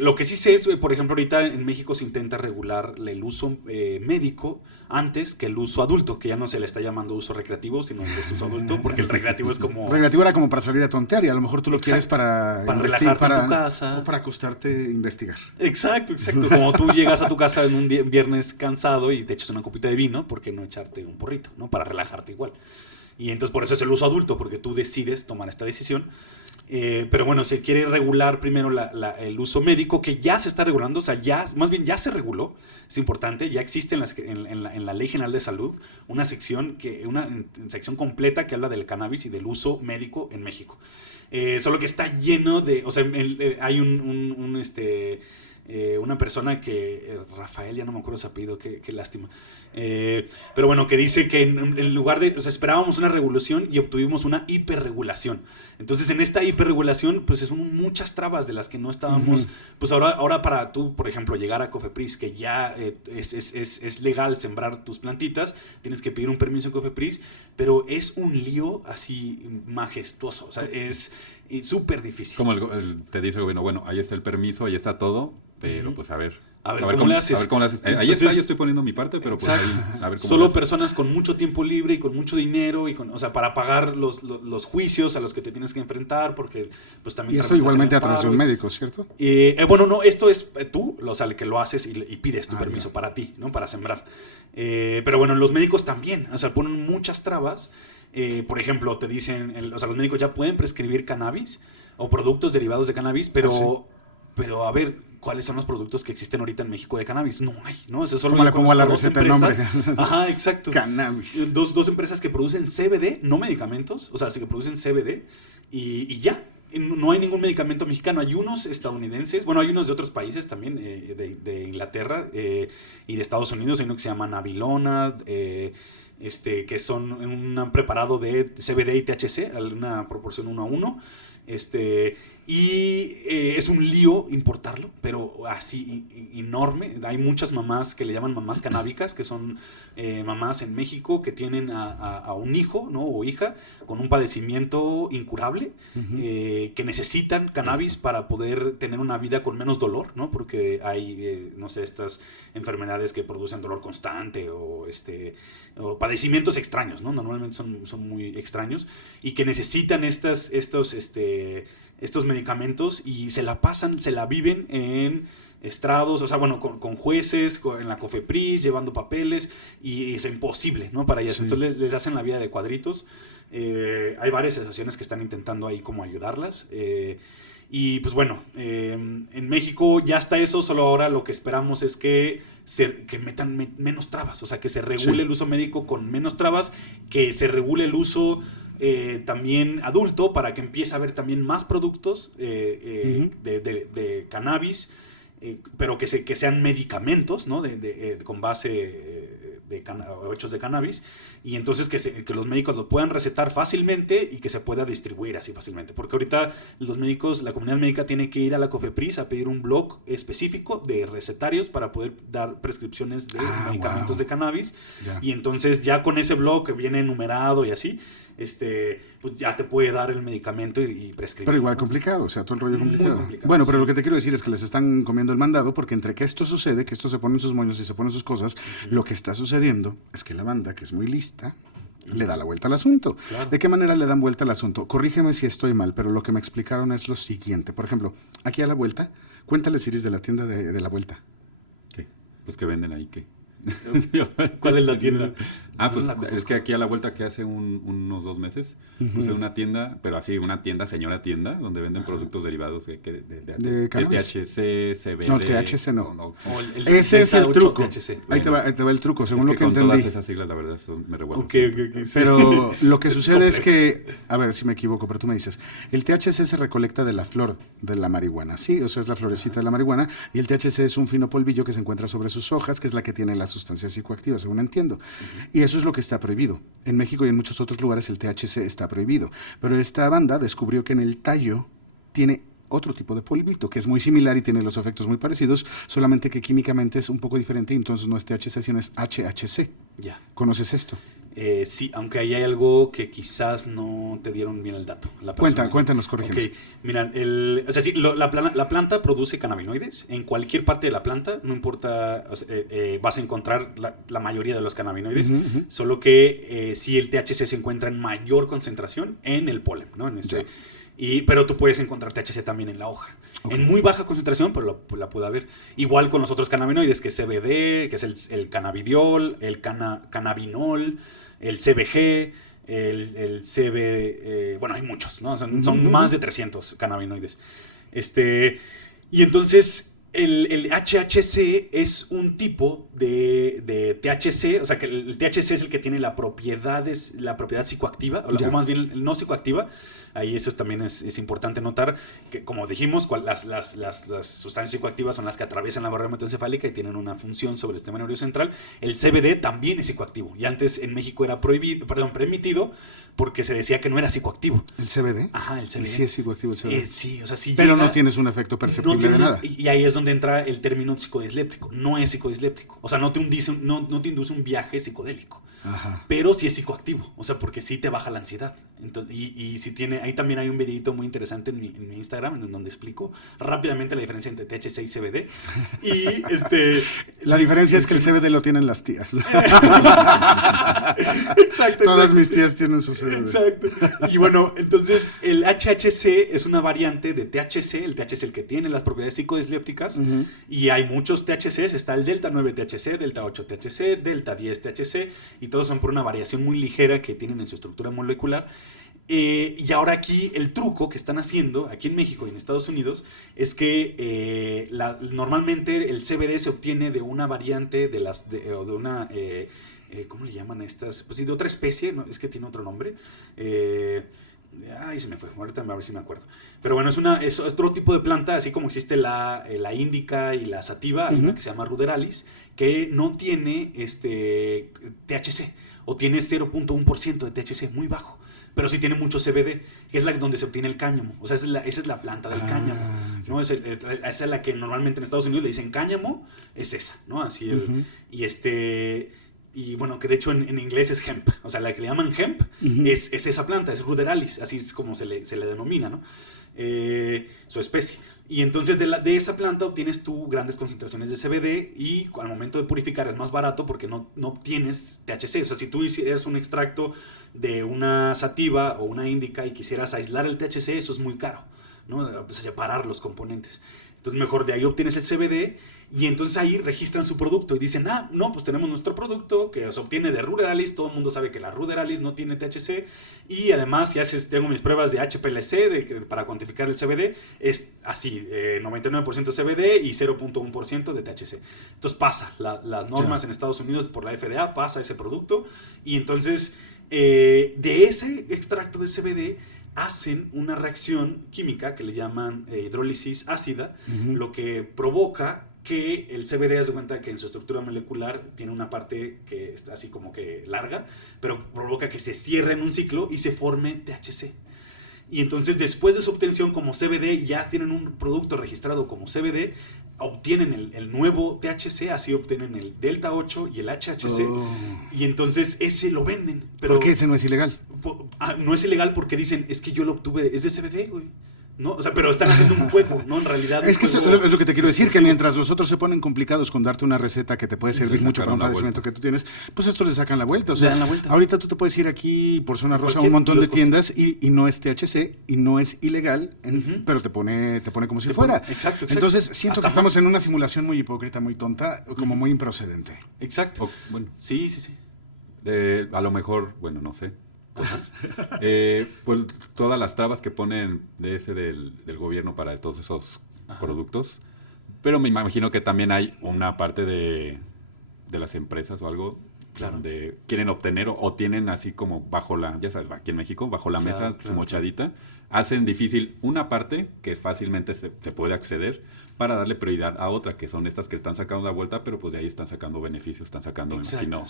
lo que sí sé es, por ejemplo, ahorita en México se intenta regular el uso médico antes que el uso adulto, que ya no se le está llamando uso recreativo, sino el uso adulto, porque el recreativo es como... Recreativo era como para salir a tontear y a lo mejor tú lo quieres para relajarte en tu casa. O para acostarte e investigar. Exacto. Como tú llegas a tu casa en un viernes cansado y te echas una copita de vino, ¿por qué no echarte un porrito, ¿no? Para relajarte igual. Y entonces por eso es el uso adulto, porque tú decides tomar esta decisión. Pero bueno, se quiere regular primero el uso médico, que ya se está regulando, o sea, más bien ya se reguló, es importante, ya existe en la Ley General de Salud una sección completa que habla del cannabis y del uso médico en México. Solo que está lleno de, o sea, hay una persona que, Rafael, ya no me acuerdo su apellido, qué lástima. Pero bueno, que dice que en lugar de, o sea, esperábamos una regulación y obtuvimos una hiperregulación. Entonces, en esta hiperregulación, pues son muchas trabas de las que no estábamos. Pues ahora para tú, por ejemplo, llegar a Cofepris, que ya es legal sembrar tus plantitas, tienes que pedir un permiso en Cofepris, pero es un lío así majestuoso. O sea, es súper difícil. Como te dice el gobierno, bueno, ahí está el permiso, ahí está todo, pero pues a ver cómo le haces. A ver cómo le haces. Entonces, ahí está, yo estoy poniendo mi parte, pero pues ahí, a ver cómo solo personas con mucho tiempo libre y con mucho dinero, o sea, para pagar los juicios a los que te tienes que enfrentar, porque pues también... Y esto igualmente a través de un médico, ¿cierto? Bueno, no, esto es tú, o sea, el que lo haces y pides tu permiso para ti, ¿no? Para sembrar. Pero bueno, los médicos también, o sea, ponen muchas trabas. Por ejemplo, te dicen, o sea, los médicos ya pueden prescribir cannabis o productos derivados de cannabis, pero a ver, ¿cuáles son los productos que existen ahorita en México de cannabis? No hay, ¿no? Eso solo ¿Cómo le pongo a la receta el nombre? Ajá, exacto. Cannabis. Dos empresas que producen CBD, no medicamentos, o sea, sí que producen CBD y ya. No hay ningún medicamento mexicano. Hay unos estadounidenses, bueno, hay unos de otros países también, de Inglaterra y de Estados Unidos. Hay uno que se llama Navilona, que son un preparado de CBD y THC, una proporción 1:1. Es un lío importarlo, pero así enorme. Hay muchas mamás que le llaman mamás canábicas, que son mamás en México que tienen a un hijo, ¿no? O hija con un padecimiento incurable, que necesitan cannabis para poder tener una vida con menos dolor, ¿no? Porque hay, no sé, estas enfermedades que producen dolor constante o padecimientos extraños, ¿no? Normalmente son muy extraños y que necesitan estos medicamentos y se la viven en estrados, o sea, bueno, con jueces, en la Cofepris, llevando papeles, y es imposible, ¿no? Para ellas. Sí. Entonces les hacen la vida de cuadritos. Hay varias asociaciones que están intentando ahí como ayudarlas. Y pues bueno, en México ya está eso, solo ahora lo que esperamos es que metan menos trabas, o sea, que se regule el uso médico con menos trabas, que se regule el uso también adulto para que empiece a haber también más productos de cannabis, pero que sean medicamentos, ¿no? Con base hechos de cannabis, y entonces que los médicos lo puedan recetar fácilmente y que se pueda distribuir así fácilmente, porque ahorita los médicos, la comunidad médica tiene que ir a la COFEPRIS a pedir un blog específico de recetarios para poder dar prescripciones de medicamentos de cannabis, y entonces ya con ese blog que viene enumerado y así, pues ya te puede dar el medicamento y prescribir. Pero igual, ¿no? Complicado, o sea, todo el rollo complicado. Bueno, pero lo que te quiero decir es que les están comiendo el mandado, porque entre que esto sucede, que esto se ponen sus moños y se ponen sus cosas, lo que está sucediendo es que la banda, que es muy lista, le da la vuelta al asunto. Claro. ¿De qué manera le dan vuelta al asunto? Corrígeme si estoy mal, pero lo que me explicaron es lo siguiente. Por ejemplo, aquí a la vuelta, cuéntale, Iris, de la tienda de la vuelta. ¿Qué? Pues que venden ahí, ¿qué? ¿Cuál es la tienda? Pues es que aquí a la vuelta que hace unos 2 meses puse una tienda, pero así una tienda, señora tienda, donde venden productos derivados de THC, CBD. No, THC no. No. Ese es el truco. THC. Ahí te va el truco, según es lo que con entendí. todas esas siglas, la verdad, me revuelvo. Okay. Pero lo que sucede es que, a ver si me equivoco, pero tú me dices, el THC se recolecta de la flor de la marihuana, ¿sí? O sea, es la florecita de la marihuana, y el THC es un fino polvillo que se encuentra sobre sus hojas, que es la que tiene las sustancias psicoactivas, según entiendo. Y eso es lo que está prohibido. En México y en muchos otros lugares el THC está prohibido. Pero esta banda descubrió que en el tallo tiene otro tipo de polvito, que es muy similar y tiene los efectos muy parecidos, solamente que químicamente es un poco diferente, y entonces no es THC, sino es HHC. Ya. ¿Conoces esto? Sí, aunque ahí hay algo que quizás no te dieron bien el dato. Cuéntanos, corrígenos. Okay. Mira, la planta produce cannabinoides. En cualquier parte de la planta, no importa, vas a encontrar la mayoría de los cannabinoides, solo que sí el THC se encuentra en mayor concentración en el polen, ¿no? Pero tú puedes encontrar THC también en la hoja. Okay. En muy baja concentración, pero la puede haber. Igual con los otros cannabinoides, que es CBD, que es el cannabidiol, el cannabinol, el CBG, el CB... bueno, hay muchos, ¿no? Son más de 300 cannabinoides. Y entonces el HHC es un tipo de THC, o sea que el THC es el que tiene la propiedad psicoactiva, o más bien el no psicoactiva. Ahí eso también es importante notar que, como dijimos, las sustancias psicoactivas son las que atraviesan la barrera hematoencefálica y tienen una función sobre el sistema nervioso central. El CBD también es psicoactivo, y antes en México era permitido porque se decía que no era psicoactivo. ¿El CBD? Ajá, el CBD. ¿Y sí es psicoactivo el CBD? Sí, o sea, sí. Pero no tienes un efecto perceptible de nada. Y ahí es donde entra el término psicodisléptico. No es psicodisléptico. O sea, no te induce un viaje psicodélico. Ajá. Pero sí es psicoactivo, o sea, porque sí te baja la ansiedad. Entonces, y si tiene, ahí también hay un videito muy interesante en mi Instagram, en donde explico rápidamente la diferencia entre THC y CBD. Y la diferencia es que el CBD lo tienen las tías. Exacto. Todas mis tías tienen su CBD. Exacto. Y bueno, entonces el HHC es una variante de THC. El THC es el que tiene las propiedades psicodislépticas. Y hay muchos THCs. Está el delta 9 THC, delta 8 THC, delta 10 THC, y todos son por una variación muy ligera que tienen en su estructura molecular. Y ahora aquí el truco que están haciendo aquí en México y en Estados Unidos es que normalmente el CBD se obtiene de una variante o de una ¿cómo le llaman a estas? Pues sí, de otra especie, ¿no? Es que tiene otro nombre. Se me fue, ahorita a ver si me acuerdo. Pero bueno, es otro tipo de planta, así como existe la índica y la sativa. Hay una que se llama ruderalis, que no tiene THC, o tiene 0.1% de THC, muy bajo, pero sí tiene mucho CBD, que es donde se obtiene el cáñamo. O sea, esa es la planta del cáñamo, ¿no? Esa es la que normalmente en Estados Unidos le dicen cáñamo, es esa, ¿no? Así y bueno, que de hecho en inglés es hemp. O sea, la que le llaman hemp es esa planta, es ruderalis, así es como se le denomina, ¿no? Su especie. Y entonces de esa planta obtienes tú grandes concentraciones de CBD, y al momento de purificar es más barato porque no obtienes THC. O sea, si tú hicieras un extracto de una sativa o una índica y quisieras aislar el THC, eso es muy caro, ¿no? Pues separar los componentes. Entonces mejor de ahí obtienes el CBD y entonces ahí registran su producto y dicen, no, pues tenemos nuestro producto que se obtiene de Ruderalis, todo el mundo sabe que la Ruderalis no tiene THC y además si tengo mis pruebas de HPLC para cuantificar el CBD, es así, 99% CBD y 0.1% de THC. Entonces pasa las normas en Estados Unidos por la FDA, pasa ese producto y entonces de ese extracto de CBD hacen una reacción química que le llaman hidrólisis ácida, lo que provoca que el CBD, haz de cuenta que en su estructura molecular tiene una parte que está así como que larga, pero provoca que se cierre en un ciclo y se forme THC. Y entonces después de su obtención como CBD, ya tienen un producto registrado como CBD, obtienen el nuevo THC, así obtienen el Delta 8 y el HHC, y entonces ese lo venden. Pero ¿por qué ese no es ilegal? No es ilegal porque dicen, es que yo lo obtuve, es de CBD, güey. ¿No? O sea, pero están haciendo un juego, ¿no? En realidad. Es que eso es lo que te quiero decir, que mientras los otros se ponen complicados con darte una receta que te puede servir mucho para un padecimiento que tú tienes, pues estos le sacan la vuelta. O sea, le dan la vuelta. Ahorita tú te puedes ir aquí por Zona Rosa a un montón de tiendas y no es THC y no es ilegal, pero te pone como si fuera. Exacto. Entonces siento que estamos en una simulación muy hipócrita, muy tonta, como muy improcedente. Exacto. Bueno. Sí. A lo mejor, bueno, no sé. Pues todas las trabas que ponen del gobierno para todos esos productos, pero me imagino que también hay una parte de las empresas o algo donde quieren obtener o tienen así como ya sabes, aquí en México, bajo la mesa, su mochadita, hacen difícil una parte que fácilmente se puede acceder para darle prioridad a otra, que son estas que están sacando la vuelta, pero pues de ahí están sacando beneficios, están sacando, me imagino,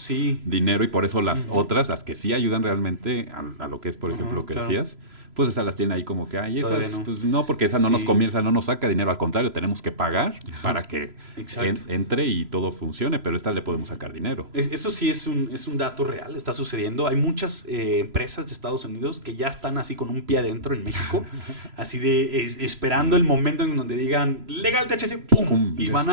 dinero, y por eso las otras, las que sí ayudan realmente a lo que es, por ejemplo, lo que decías, pues esas las tienen ahí como que, esas, pues no, porque esa no nos comienza, no nos saca dinero, al contrario, tenemos que pagar para que entre y todo funcione, pero esta le podemos sacar dinero. Eso sí es un dato real, está sucediendo. Hay muchas empresas de Estados Unidos que ya están así con un pie adentro en México, así de esperando el momento en donde digan legal THC, ¡pum! Y van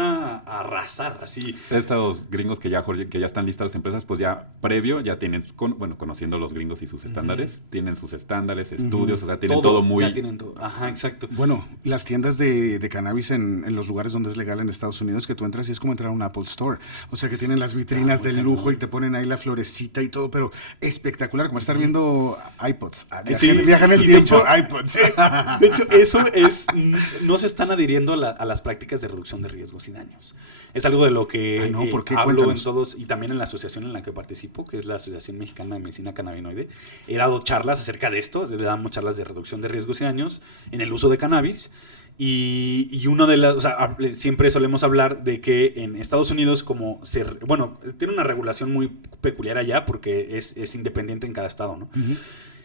a arrasar así. Estos gringos que ya están listas las empresas, pues ya previo, ya tienen, conociendo los gringos y sus estándares, tienen sus estándares, estudios, o sea, tienen todo muy... Ya tienen todo, exacto. Bueno, las tiendas de cannabis en los lugares donde es legal en Estados Unidos, que tú entras y es como entrar a un Apple Store. O sea, que tienen las vitrinas de lujo y te ponen ahí la florecita y todo, pero espectacular, como estar viendo iPods. Viajan el tiempo, iPods. De hecho, eso no se están adhiriendo a las prácticas de reducción de riesgos y daños. Es algo de lo que hablo en todos, y también en la asociación en la que participo, que es la Asociación Mexicana de Medicina Cannabinoide. He dado charlas acerca de esto, le damos charlas de reducción de riesgos y daños en el uso de cannabis. Y una de las, siempre solemos hablar de que en Estados Unidos tiene una regulación muy peculiar allá porque es independiente en cada estado, ¿no?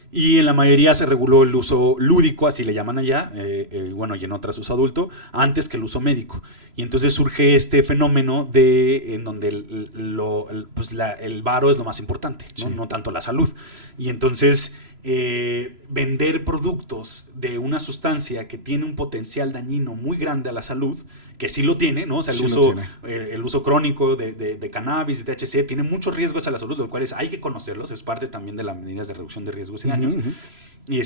Y en la mayoría se reguló el uso lúdico, así le llaman allá, y en otras uso adulto, antes que el uso médico. Y entonces surge este fenómeno en donde el varo es lo más importante, ¿no? No tanto la salud. Y entonces vender productos de una sustancia que tiene un potencial dañino muy grande a la salud, que sí lo tiene, ¿no? O sea, el uso crónico de cannabis, de THC, tiene muchos riesgos a la salud, los cuales hay que conocerlos, es parte también de las medidas de reducción de riesgos y daños. Y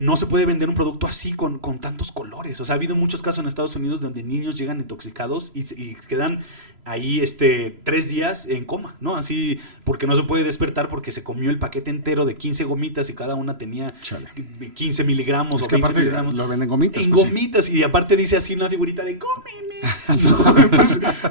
no se puede vender un producto así con tantos colores. O sea, ha habido muchos casos en Estados Unidos donde niños llegan intoxicados y quedan ahí 3 días en coma, ¿no? Así, porque no se puede despertar porque se comió el paquete entero de 15 gomitas y cada una tenía 15 miligramos o 20 miligramos. Lo venden gomitas. En gomitas, y aparte dice así una figurita de cómeme. No,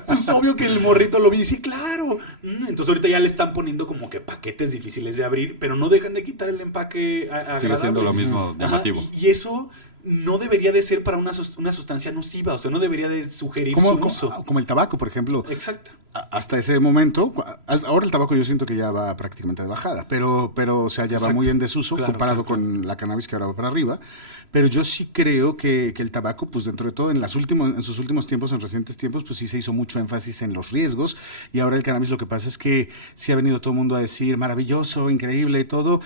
pues obvio que el morrito lo vi y dice, claro. Entonces ahorita ya le están poniendo como que paquetes difíciles de abrir, pero no dejan de quitar el empaque agradable. Sigue siendo lo mismo llamativo. Y eso no debería de ser para una sustancia nociva, o sea, no debería de sugerir su uso. Como el tabaco, por ejemplo. Exacto. Hasta ese momento, ahora el tabaco yo siento que ya va prácticamente de bajada, pero o sea, ya va muy en desuso comparado con la cannabis que ahora va para arriba. Pero yo sí creo que el tabaco, pues dentro de todo, en sus últimos tiempos, en recientes tiempos, pues sí se hizo mucho énfasis en los riesgos. Y ahora el cannabis, lo que pasa es que sí ha venido todo el mundo a decir maravilloso, increíble y todo.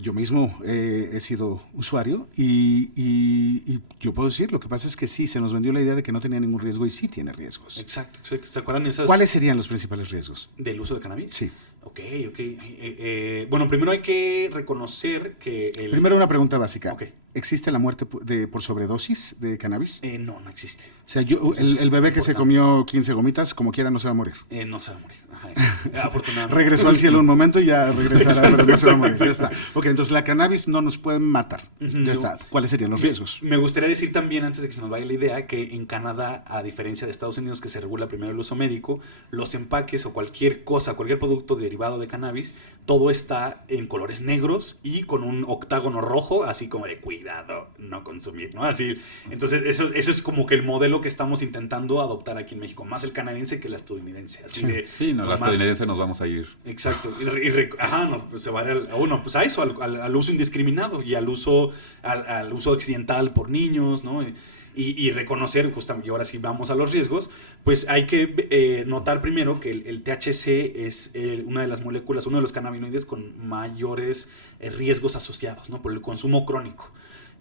Yo mismo he sido usuario y yo puedo decir, lo que pasa es que sí, se nos vendió la idea de que no tenía ningún riesgo y sí tiene riesgos. Exacto. ¿Se acuerdan esas? ¿Cuáles serían los principales riesgos? ¿Del uso de cannabis? Sí. Ok. Bueno, primero hay que reconocer que Primero una pregunta básica. Ok. ¿Existe la muerte por sobredosis de cannabis? No existe. O sea, Eso es el bebé que se importante. comió 15 gomitas, como quiera, no se va a morir. No se va a morir. Ajá, afortunadamente. Regresó al cielo un momento y ya regresará, pero no se va a morir. Ya está. Ok, entonces la cannabis no nos puede matar. Ya está. ¿Cuáles serían los riesgos? Me gustaría decir también, antes de que se nos vaya la idea, que en Canadá, a diferencia de Estados Unidos, que se regula primero el uso médico, los empaques o cualquier cosa, cualquier producto derivado de cannabis, todo está en colores negros y con un octágono rojo, así como de cuidado, no consumir, ¿no? Así, entonces eso es como que el modelo que estamos intentando adoptar aquí en México, más el canadiense que el estadounidense. Así de, Sí, no, la más- estadounidense nos vamos a ir. Exacto. Se va a eso, al uso indiscriminado y al uso accidental por niños, ¿no? Y reconocer, justamente, y ahora sí vamos a los riesgos, pues hay que notar primero que el THC es una de las moléculas, uno de los cannabinoides con mayores riesgos asociados, ¿no? Por el consumo crónico.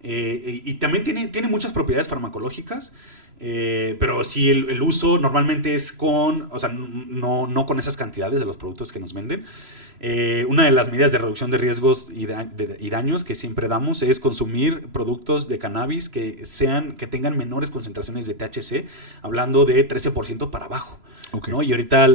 Y también tiene muchas propiedades farmacológicas, pero sí el uso normalmente es o sea, no con esas cantidades de los productos que nos venden. Una de las medidas de reducción de riesgos y daños que siempre damos es consumir productos de cannabis que tengan menores concentraciones de THC, hablando de 13% para abajo. Ok. ¿No? Y ahorita,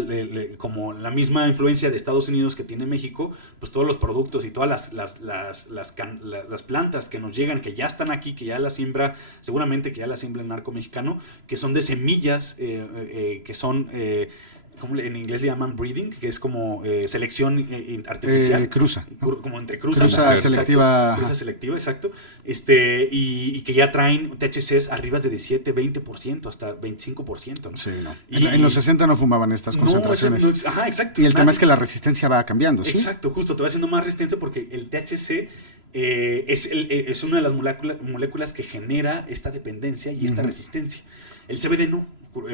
como la misma influencia de Estados Unidos que tiene México, pues todos los productos y todas las plantas que nos llegan, que ya están aquí, que ya las siembra, seguramente que ya las siembra el narco mexicano, que son de semillas, que son... ¿cómo en inglés le llaman breeding? Que es como selección artificial. Cruza. Como entre cruzas. Cruza Exacto, selectiva. Cruza selectiva, exacto. Y que ya traen THCs arriba de 17, 20%, hasta 25%. ¿no? Sí, no. Y- En los 60 no fumaban estas concentraciones. Ajá, exacto. Y el tema Nadie- es que la resistencia va cambiando, ¿sí? Exacto, justo, te va haciendo más resistente porque el THC es una de las moléculas que genera esta dependencia y esta resistencia. El CBD no,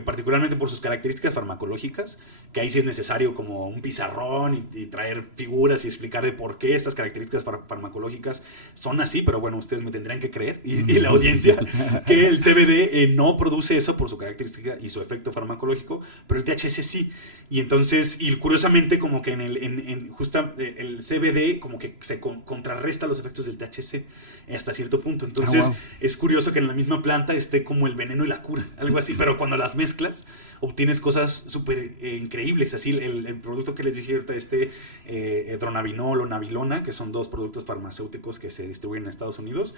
particularmente por sus características farmacológicas, que ahí sí es necesario como un pizarrón y traer figuras y explicar de por qué estas características farmacológicas son así, pero bueno, ustedes me tendrían que creer, y la audiencia, que el CBD no produce eso por su característica y su efecto farmacológico, pero el THC sí. Y entonces, y curiosamente, como que el CBD como que se contrarresta los efectos del THC hasta cierto punto. Entonces, wow. es curioso que en la misma planta esté como el veneno y la cura, algo así, pero cuando las mezclas, obtienes cosas súper increíbles. Así, el producto que les dije ahorita, Dronabinol o Nabilona, que son dos productos farmacéuticos que se distribuyen en Estados Unidos,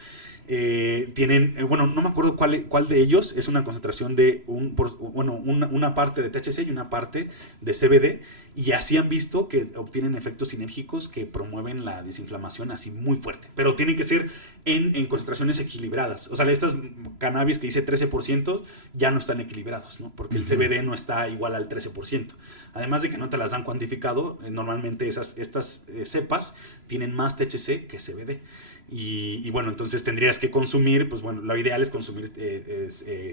tienen, bueno, no me acuerdo cuál de ellos es una concentración de una parte de THC y una parte de CBD, y así han visto que obtienen efectos sinérgicos que promueven la desinflamación así muy fuerte, pero tienen que ser en concentraciones equilibradas. O sea, estas cannabis que dice 13% ya no están equilibrados, ¿no? Porque el CBD no está igual al 13%. Además de que no te las dan cuantificado, normalmente estas cepas tienen más THC que CBD. Y bueno, entonces tendrías que consumir, pues bueno, lo ideal es consumir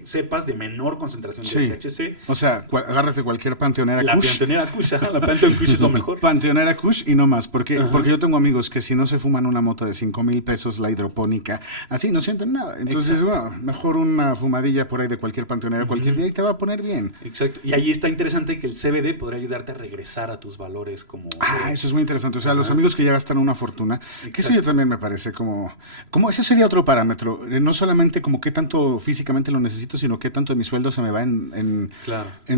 cepas de menor concentración de THC. O sea, agárrate cualquier panteonera La Kush. Panteonera Kush, la Panteon Kush es lo mejor. Panteonera Kush y no más, porque yo tengo amigos que si no se fuman una mota de 5,000 pesos, la hidropónica, así no sienten nada. Entonces, bueno, mejor una fumadilla por ahí de cualquier panteonera cualquier día y te va a poner bien. Exacto. Y ahí está interesante que el CBD podría ayudarte a regresar a tus valores como... Eso es muy interesante. O sea, los amigos que ya gastan una fortuna, que eso yo también me parece como ese sería otro parámetro. No solamente como qué tanto físicamente lo necesito, sino qué tanto de mi sueldo se me va en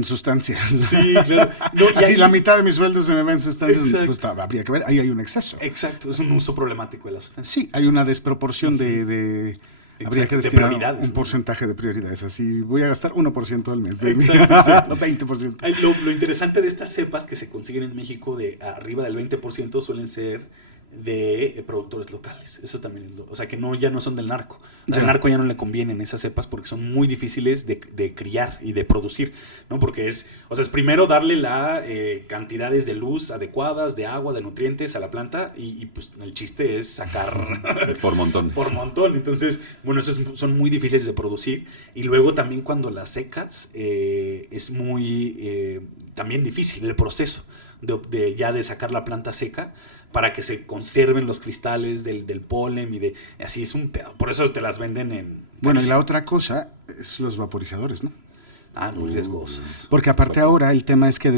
sustancias. Sí, claro. No, Así la mitad de mi sueldo se me va en sustancias. Exacto. Pues habría que ver, ahí hay un exceso. Exacto, es un uso problemático de la sustancia. Sí, hay una desproporción de habría que De destinar prioridades, un ¿no? porcentaje de prioridades. Así voy a gastar 1% al mes. Exacto. 20%. Lo interesante de estas cepas que se consiguen en México de arriba del 20% suelen ser de productores locales. Eso también es o sea, que ya no son del narco. Al narco ya no le convienen esas cepas porque son muy difíciles de criar y de producir, ¿no? Porque es primero darle la cantidades de luz adecuadas, de agua, de nutrientes a la planta y pues el chiste es sacar por montón. Por montón. Entonces, bueno, son muy difíciles de producir. Y luego también cuando las secas es muy también difícil el proceso de sacar la planta seca para que se conserven los cristales del polen y así es un pedo. Por eso te las venden en... Bueno, y la otra cosa es los vaporizadores, ¿no? Muy riesgosos. Porque aparte ahora el tema es que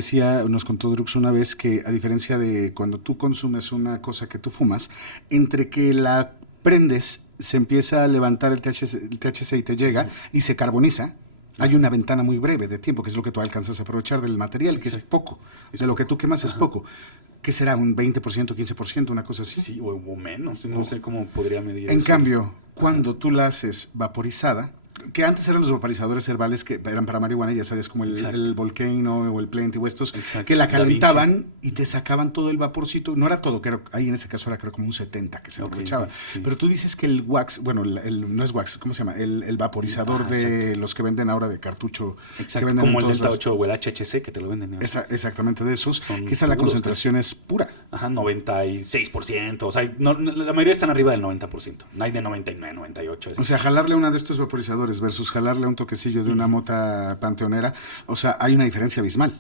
nos contó Drux una vez que a diferencia de cuando tú consumes una cosa que tú fumas, entre que la prendes se empieza a levantar el THC y te llega y se carboniza. Hay una ventana muy breve de tiempo, que es lo que tú alcanzas a aprovechar del material, que es poco. De lo que tú quemas es poco. ¿Qué será? ¿Un 20%, 15%, una cosa así? Sí, o menos. No sé cómo podría medir eso. En cambio, cuando tú la haces vaporizada, que antes eran los vaporizadores herbales que eran para marihuana, ya sabes, como el Volcano o el Plenty o estos, que la calentaban y te sacaban todo el vaporcito. No era todo, ahí en ese caso era creo como un 70 que se aprovechaba. Sí. Pero tú dices que el wax, bueno, no es wax, ¿cómo se llama? El vaporizador de los que venden ahora de cartucho. Exacto, que como el Delta 8 o el HHC que te lo venden. Exactamente, de esos, que esa la concentración es pura. 96%. O sea, la mayoría están arriba del 90%. No hay de 99, 98. O sea, jalarle una de estos vaporizadores versus jalarle un toquecillo de una mota panteonera, o sea, hay una diferencia abismal.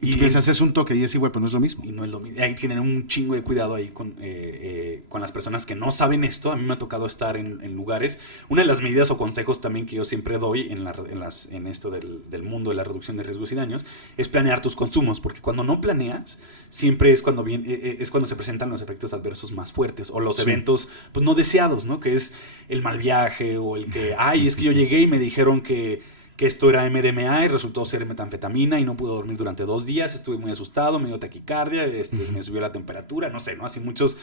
Y tú piensas, es un toque y es igual, pero no es lo mismo. Y no es lo mismo. Ahí tienen un chingo de cuidado ahí con las personas que no saben esto. A mí me ha tocado estar en lugares. Una de las medidas o consejos también que yo siempre doy en esto del mundo de la reducción de riesgos y daños es planear tus consumos, porque cuando no planeas, siempre es cuando se presentan los efectos adversos más fuertes o los eventos pues no deseados, ¿no? Que es el mal viaje o el que, es que yo llegué y me dijeron que esto era MDMA y resultó ser metanfetamina y no pude dormir durante 2 días, estuve muy asustado, me dio taquicardia, me subió la temperatura, no sé, ¿no? Así muchas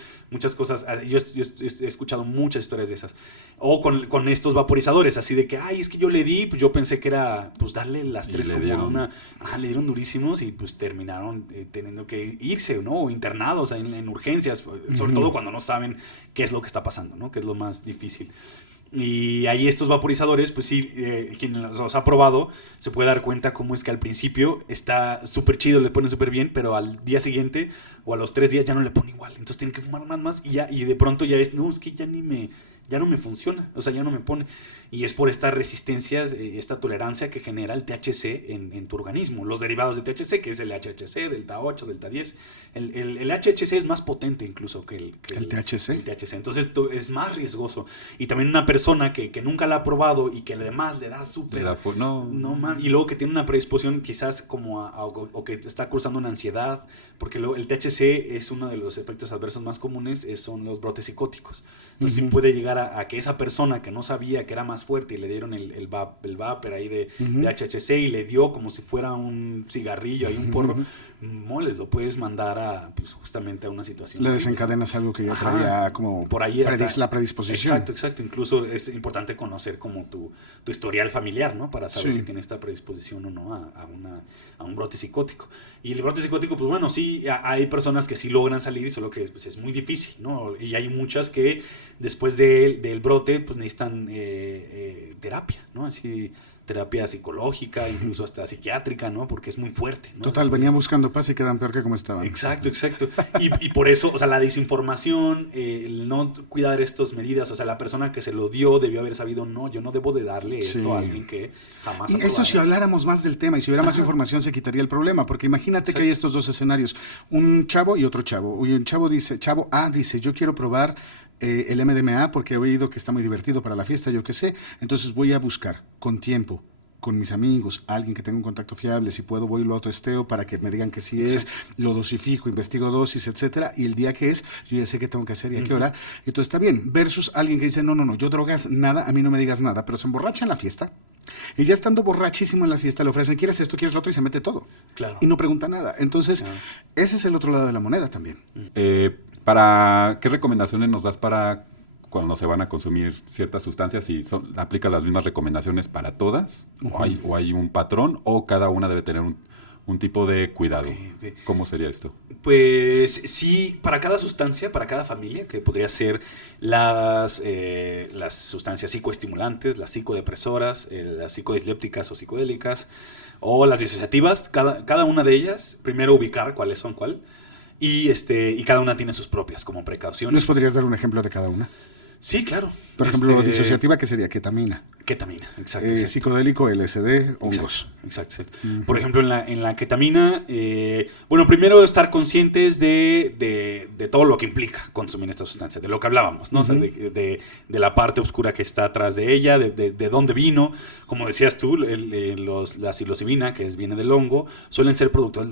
cosas. Yo he escuchado muchas historias de esas. O con estos vaporizadores, así de que, es que yo le di, pues yo pensé que era, pues darle las 3 como a una... le dieron durísimos y pues terminaron teniendo que irse, ¿no? O internados en urgencias, sobre todo cuando no saben qué es lo que está pasando, ¿no? Que es lo más difícil. Y ahí estos vaporizadores, pues sí, quien los ha probado se puede dar cuenta cómo es que al principio está súper chido, le pone súper bien, pero al día siguiente o a los 3 días ya no le pone igual. Entonces tiene que fumar más y de pronto ya es que ya no me funciona, o sea, ya no me pone. Y es por esta resistencia, esta tolerancia que genera el THC en tu organismo. Los derivados de THC, que es el HHC, Delta 8, Delta 10. El HHC es más potente incluso que el THC. El THC. Entonces es más riesgoso. Y también una persona que nunca la ha probado y que además le da súper... y luego que tiene una predisposición quizás como o que está cursando una ansiedad, porque el THC es uno de los efectos adversos más comunes, son los brotes psicóticos. Entonces sí puede llegar a que esa persona que no sabía que era más fuerte y le dieron el vapor ahí de HHC y le dio como si fuera un cigarrillo, ahí un porro, moles, lo puedes mandar justamente a una situación. Le desencadenas algo que ya traía como por ahí la predisposición. Exacto. Incluso es importante conocer como tu historial familiar, ¿no? Para saber si tiene esta predisposición o no a un brote psicótico. Y el brote psicótico, pues bueno, sí, hay personas que sí logran salir, solo que pues, es muy difícil, ¿no? Y hay muchas que después del brote pues necesitan terapia, ¿no? Así, terapia psicológica, incluso hasta psiquiátrica, ¿no? Porque es muy fuerte, ¿no? Total, venían buscando paz y quedan peor que como estaban. Exacto. Y por eso, o sea, la desinformación, el no cuidar estas medidas, o sea, la persona que se lo dio debió haber sabido, no, yo no debo de darle esto a alguien que jamás ha probado. Esto si habláramos más del tema y si hubiera más información se quitaría el problema, porque imagínate que hay estos dos escenarios, un chavo y otro chavo. Y un chavo A dice, yo quiero probar el MDMA porque he oído que está muy divertido para la fiesta, yo qué sé, entonces voy a buscar con tiempo, con mis amigos, alguien que tenga un contacto fiable, si puedo voy y lo autoesteo para que me digan que sí es, lo dosifico, investigo dosis, etcétera, y el día que es, yo ya sé qué tengo que hacer y a qué hora, y todo está bien, versus alguien que dice, no, yo drogas nada, a mí no me digas nada, pero se emborracha en la fiesta, y ya estando borrachísimo en la fiesta, le ofrecen, ¿quieres esto, quieres lo otro? Y se mete todo, y no pregunta nada, entonces, ese es el otro lado de la moneda también. ¿Qué recomendaciones nos das para cuando se van a consumir ciertas sustancias? ¿Y aplica las mismas recomendaciones para todas? ¿O hay un patrón? ¿O cada una debe tener un tipo de cuidado? Okay. ¿Cómo sería esto? Pues sí, para cada sustancia, para cada familia, que podría ser las sustancias psicoestimulantes, las psicodepresoras, las psicodislépticas o psicodélicas, o las disociativas, cada una de ellas, primero ubicar cuáles son cuál. Y cada una tiene sus propias como precauciones. ¿Nos podrías dar un ejemplo de cada una? Sí, claro. Por ejemplo, disociativa, ¿qué sería? Ketamina. Ketamina, exacto. Psicodélico, LSD, hongos. Exacto. Por ejemplo, en la ketamina, bueno, primero estar conscientes de todo lo que implica consumir esta sustancia, de lo que hablábamos, ¿no? O sea, de la parte oscura que está atrás de ella, de dónde vino. Como decías tú, la psilocibina, que viene del hongo, suelen ser productores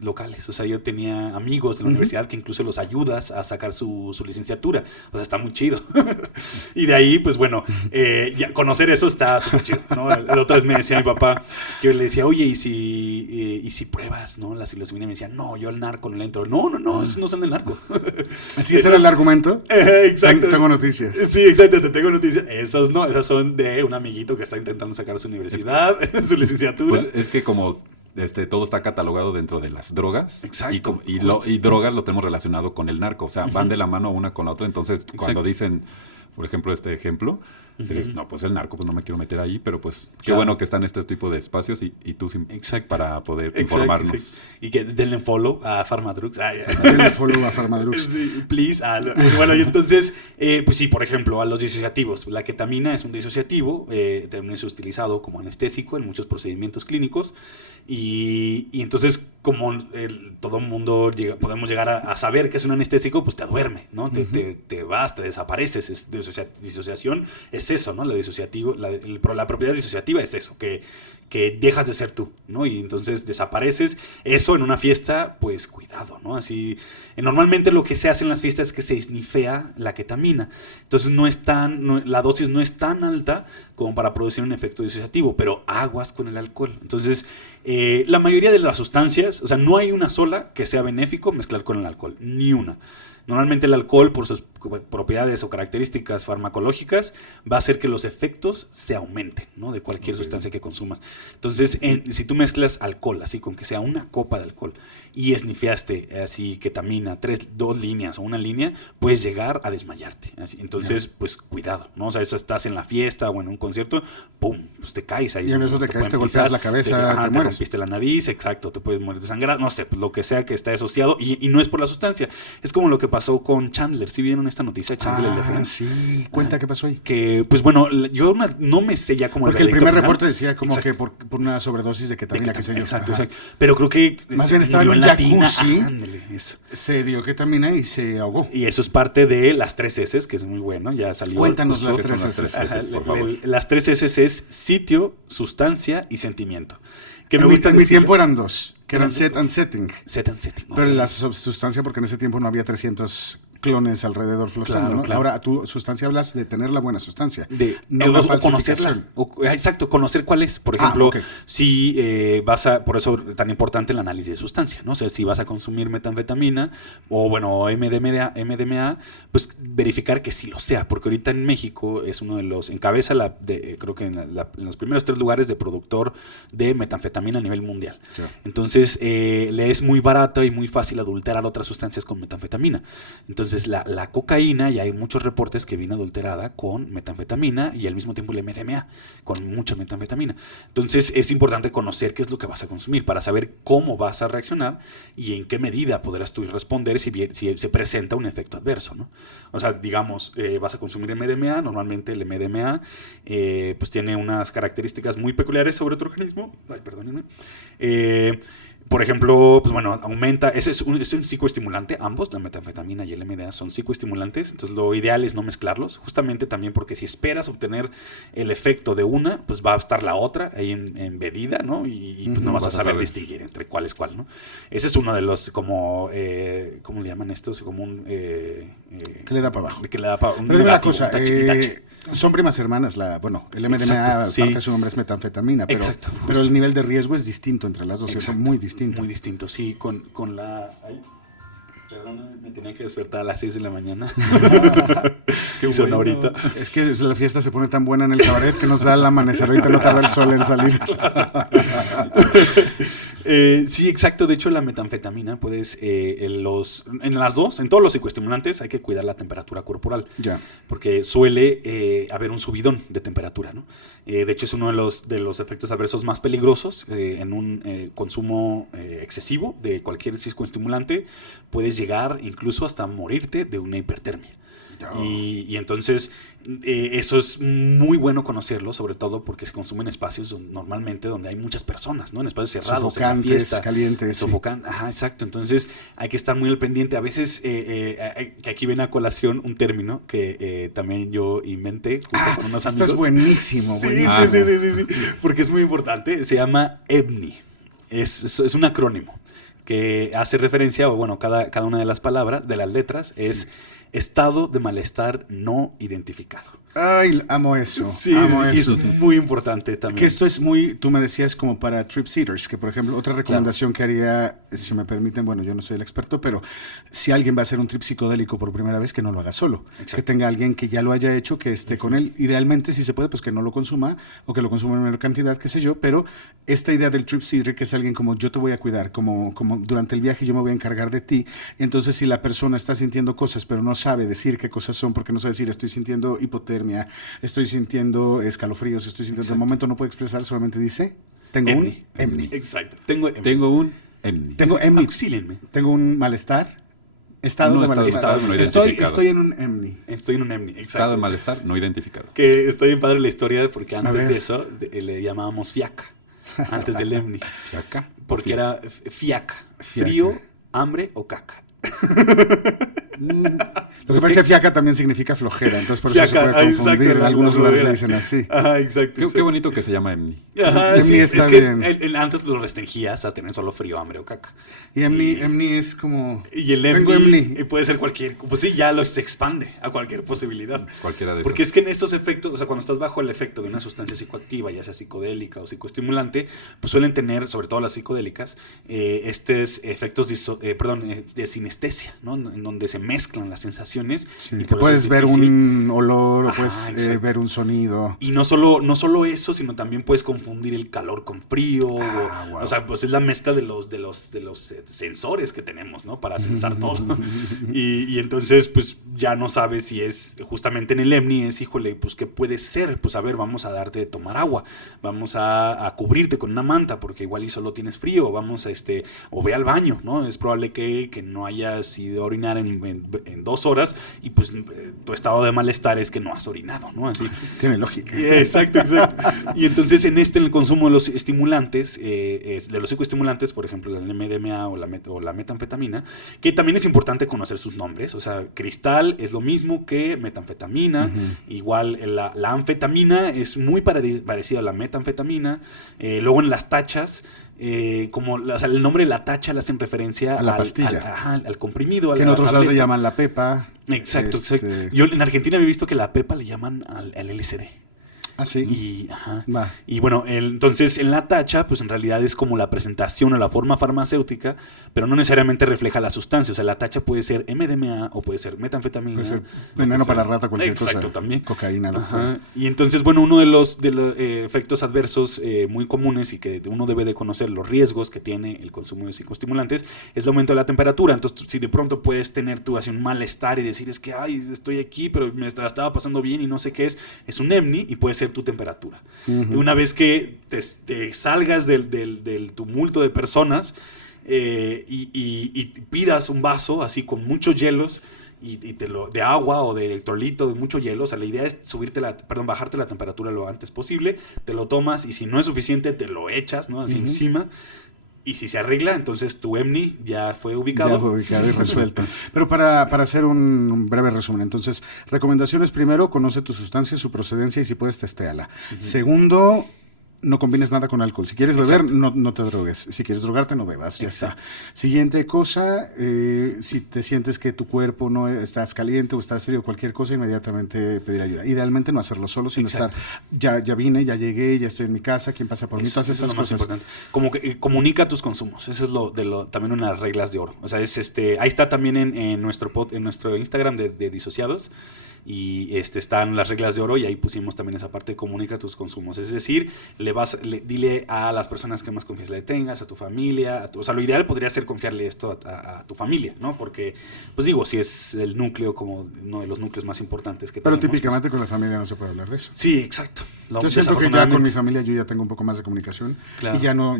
locales. O sea, yo tenía amigos de la universidad que incluso los ayudas a sacar su licenciatura. O sea, está muy chido. Y de ahí, pues bueno, ya conocer eso está súper chido, ¿no? La otra vez me decía mi papá, que yo le decía, oye, ¿y si pruebas, ¿no? La psilocibina, y me decía, no, yo al narco no le entro. No, eso no son del narco. ¿Así ese era el argumento? Exacto. Tengo noticias. Sí, exacto, te tengo noticias. Esas no, esas son de un amiguito que está intentando sacar su universidad, su licenciatura. Pues es que como todo está catalogado dentro de las drogas. Exacto. Y drogas lo tenemos relacionado con el narco. O sea, van de la mano una con la otra. Entonces, cuando dicen, por ejemplo, este ejemplo, dices, no, pues el narco, pues no me quiero meter ahí, pero pues qué bueno que están este tipo de espacios y tú para poder informarnos. Exacto. Y que denle follow a Pharmadrugs. Denle follow a Pharmadrugs. Sí, please. Bueno, y entonces, pues sí, por ejemplo, a los disociativos. La ketamina es un disociativo, también es utilizado como anestésico en muchos procedimientos clínicos. Y entonces, como todo el mundo podemos llegar a saber que es un anestésico, pues te duerme, ¿no? Te vas, te desapareces. Disociación es eso, ¿no? La propiedad disociativa es eso, que dejas de ser tú, ¿no? Y entonces desapareces. Eso en una fiesta, pues cuidado, ¿no? Así, normalmente lo que se hace en las fiestas es que se snifea la ketamina. Entonces la dosis no es tan alta como para producir un efecto disociativo, pero aguas con el alcohol. Entonces, la mayoría de las sustancias, o sea, no hay una sola que sea benéfico mezclar con el alcohol, ni una. Normalmente el alcohol, por sus propiedades o características farmacológicas, va a hacer que los efectos se aumenten, ¿no? De cualquier sustancia que consumas. Entonces, si tú mezclas alcohol, así con que sea una copa de alcohol, y esnifiaste así ketamina, 2 líneas o una línea, puedes llegar a desmayarte. Así. Entonces, pues cuidado, ¿no? O sea, eso estás en la fiesta o en un concierto, ¡pum! Pues te caes ahí. Y en eso te caes, te golpeas la cabeza, te mueres. Rompiste la nariz, exacto, te puedes morir de sangrar, no sé, pues lo que sea que esté asociado, y no es por la sustancia. Es como lo que pasó con Chandler. ¿Sí vieron esta noticia de Chandler, el de Friends? Sí, cuenta qué pasó ahí. Que, pues bueno, yo no me sé ya como porque el primer final. reporte decía como exacto. que por una sobredosis de ketamina, que sé yo. Exacto. Pero creo que más bien estaba en un jacuzzi, ándale, eso. se dio ketamina y se ahogó. Y eso es parte de las 3 S, que es muy bueno, ya salió. Cuéntanos justo, las 3 S, por favor. Las 3 S es sitio, sustancia y sentimiento. Que me gusta en mi tiempo eran 2, que eran set and setting. Set and setting. Pero la sustancia, porque en ese tiempo no había 300 clones alrededor flotando, claro, ¿no? claro. Ahora, tu sustancia hablas de tener la buena sustancia. O conocerla. Exacto, conocer cuál es. Por ejemplo, si por eso tan importante el análisis de sustancia, ¿no? O sea, si vas a consumir metanfetamina o, bueno, MDMA, pues verificar que sí lo sea. Porque ahorita en México es uno de los, encabeza creo que en los primeros 3 lugares de productor de metanfetamina a nivel mundial. Sí. Entonces, le es muy barato y muy fácil adulterar otras sustancias con metanfetamina. Entonces, la cocaína, ya hay muchos reportes que viene adulterada con metanfetamina y al mismo tiempo el MDMA, con mucha metanfetamina. Entonces, es importante conocer qué es lo que vas a consumir para saber cómo vas a reaccionar y en qué medida podrás tú responder si se presenta un efecto adverso, ¿no? O sea, digamos, vas a consumir MDMA, normalmente el MDMA pues tiene unas características muy peculiares sobre tu organismo. Ay, perdónenme. Por ejemplo, pues bueno, aumenta, es un psicoestimulante, ambos, la metanfetamina y el MDA son psicoestimulantes, entonces lo ideal es no mezclarlos, justamente también porque si esperas obtener el efecto de una, pues va a estar la otra ahí embebida, ¿no? Y pues no vas a saber distinguir entre cuál es cuál, ¿no? Ese es uno de los, como, ¿cómo le llaman estos? Como un... que le da para abajo. Que le da para un Pero dime una cosa, son primas hermanas, el MDMA, sí. parte de su nombre es metanfetamina, pero el nivel de riesgo es distinto entre las dos, es muy distinto. Muy distinto, sí, con la... Ay, perdón, me tenía que despertar a las 6 de la mañana. Qué bueno. Ahorita. Es que la fiesta se pone tan buena en el cabaret que nos da el amanecer, ahorita no tarda el sol en salir. Sí, exacto. De hecho, la metanfetamina puedes, en las dos, en todos los psicoestimulantes, hay que cuidar la temperatura corporal. Ya. Porque suele haber un subidón de temperatura, ¿no? De hecho, es uno de los efectos adversos más peligrosos en un consumo excesivo de cualquier psicoestimulante. Puedes llegar incluso hasta morirte de una hipertermia. Y entonces eso es muy bueno conocerlo, sobre todo porque se consume en espacios normalmente donde hay muchas personas, ¿no? En espacios cerrados, sofocantes, en la fiesta, calientes. Sofocantes, ajá, exacto. Entonces hay que estar muy al pendiente. A veces, que aquí viene a colación un término que también yo inventé junto con unos amigos. Esto es buenísimo. Sí, buenísimo. sí, porque es muy importante. Se llama EBNI. Es un acrónimo que hace referencia, o bueno, cada una de las palabras, de las letras, es estado de malestar no identificado. Ay, amo eso. Sí, amo y eso. es muy importante también. Que esto es muy, tú me decías, como para trip sitters, que por ejemplo, otra recomendación que haría, si me permiten, bueno, yo no soy el experto, pero si alguien va a hacer un trip psicodélico por primera vez, que no lo haga solo. Exacto. Que tenga alguien que ya lo haya hecho, que esté con él. Idealmente, si se puede, pues que no lo consuma o que lo consuma en menor cantidad, qué sé yo, pero esta idea del trip sitter, que es alguien como yo te voy a cuidar, como durante el viaje yo me voy a encargar de ti. Entonces, si la persona está sintiendo cosas, pero no sabe decir qué cosas son, porque no sabe decir estoy sintiendo hipotermia, estoy sintiendo escalofríos, estoy sintiendo... De momento no puede expresar, solamente dice, tengo EBNI. un EBNI. Exacto. Tengo EBNI. Tengo un EBNI. Tengo EBNI. Auxílienme. Tengo un malestar. Estado No, de estado malestar. no estoy identificado. en un EBNI. Estoy en un EBNI. Exacto. Estado de malestar no identificado. Que está bien padre la historia porque A antes ver. de eso le llamábamos fiaca. Antes del EBNI. ¿Acá? Porque era fiaca. Fiaca. Frío, hambre o caca. Lo que pasa es que fiaca también significa flojera, entonces por eso se Fiaca, puede exacto, confundir. En la algunos lugares le flojera. dicen así. Ajá, exacto. Qué bonito que se llama EBNI. Ajá, EBNI sí, está es que bien. antes lo restringías a tener solo frío, hambre o caca. Y EBNI es como... Y el Tengo EBNI EBNI. puede ser cualquier... Pues sí, ya se expande a cualquier posibilidad. Cualquiera de Porque esos. es que en estos efectos, o sea, cuando estás bajo el efecto de una sustancia psicoactiva, ya sea psicodélica o psicoestimulante, pues suelen tener, sobre todo las psicodélicas, estos efectos de sinestesia, ¿no? En donde se mezclan las sensaciones. Sí, y que por eso puedes es ver difícil. un olor o Ajá, puedes exacto. ver un sonido. Y no solo eso, sino también puedes confundir el calor con frío. Wow. O sea, pues es la mezcla de los sensores que tenemos, ¿no? Para sensar todo. Y entonces, pues ya no sabes si es justamente en el EBNI, es, híjole, pues ¿qué puede ser? Pues a ver, vamos a darte de tomar agua. Vamos a cubrirte con una manta, porque igual y solo tienes frío. Vamos a o ve al baño, ¿no? Es probable que no hayas ido a orinar en 2 horas y pues tu estado de malestar es que no has orinado, ¿no? Así. Tiene lógica. Exacto. Y entonces en el consumo de los estimulantes, de los psicoestimulantes, por ejemplo, el MDMA o la metanfetamina, que también es importante conocer sus nombres. O sea, cristal es lo mismo que metanfetamina. Igual la anfetamina es muy parecida a la metanfetamina. Luego en las tachas, o sea, el nombre de la tacha le hacen referencia A la pastilla. al comprimido. Que en otros lados le llaman la pepa. Exacto. Yo en Argentina había visto que la pepa le llaman al LSD. Ah, sí. Va. Y bueno, entonces en la tacha, pues en realidad es como la presentación o la forma farmacéutica, pero no necesariamente refleja la sustancia. O sea, la tacha puede ser MDMA o puede ser metanfetamina. Puede ser veneno para la rata, cualquier cosa. Exacto, también. Cocaína. Lo que Ajá. fuera. Y entonces, bueno, uno de los efectos adversos muy comunes y que uno debe de conocer los riesgos que tiene el consumo de psicoestimulantes es el aumento de la temperatura. Entonces, si de pronto puedes tener tú así un malestar y decir, es que, ay, estoy aquí, pero me estaba pasando bien y no sé qué es un EBNI y puede ser tu temperatura. Y una vez que te salgas del tumulto de personas y pidas un vaso así con muchos hielos de agua o de electrolito, de mucho hielo, o sea, la idea es bajarte la temperatura lo antes posible, te lo tomas y si no es suficiente te lo echas, ¿no? Así encima. Y si se arregla, entonces tu EBNI ya fue ubicado. Ya fue ubicado y resuelto. Pero para hacer un breve resumen, entonces, recomendaciones: primero, conoce tu sustancia, su procedencia y si puedes, testéala. Segundo, no combines nada con alcohol. Si quieres beber, no te drogues. Si quieres drogarte, no bebas. Ya está. Siguiente cosa, si te sientes que tu cuerpo no estás caliente o estás frío, cualquier cosa, inmediatamente pedir ayuda. Idealmente no hacerlo solo, sino estar, ya vine, ya llegué, ya estoy en mi casa, ¿quién pasa por mí? Todas Eso estas es lo más cosas. importante. Como que comunica tus consumos. Eso es también una de las reglas de oro. O sea, ahí está también en nuestro Instagram de Disociados. y están las reglas de oro y ahí pusimos también esa parte de comunica tus consumos. Es decir, dile a las personas que más confianza le tengas, a tu familia, o sea, lo ideal podría ser confiarle esto a tu familia, ¿no? Porque, pues digo, si es el núcleo, como uno de los núcleos más importantes que Pero tenemos. típicamente con la familia no se puede hablar de eso. Sí, exacto. Yo siento que ya con mi familia yo ya tengo un poco más de comunicación. Claro.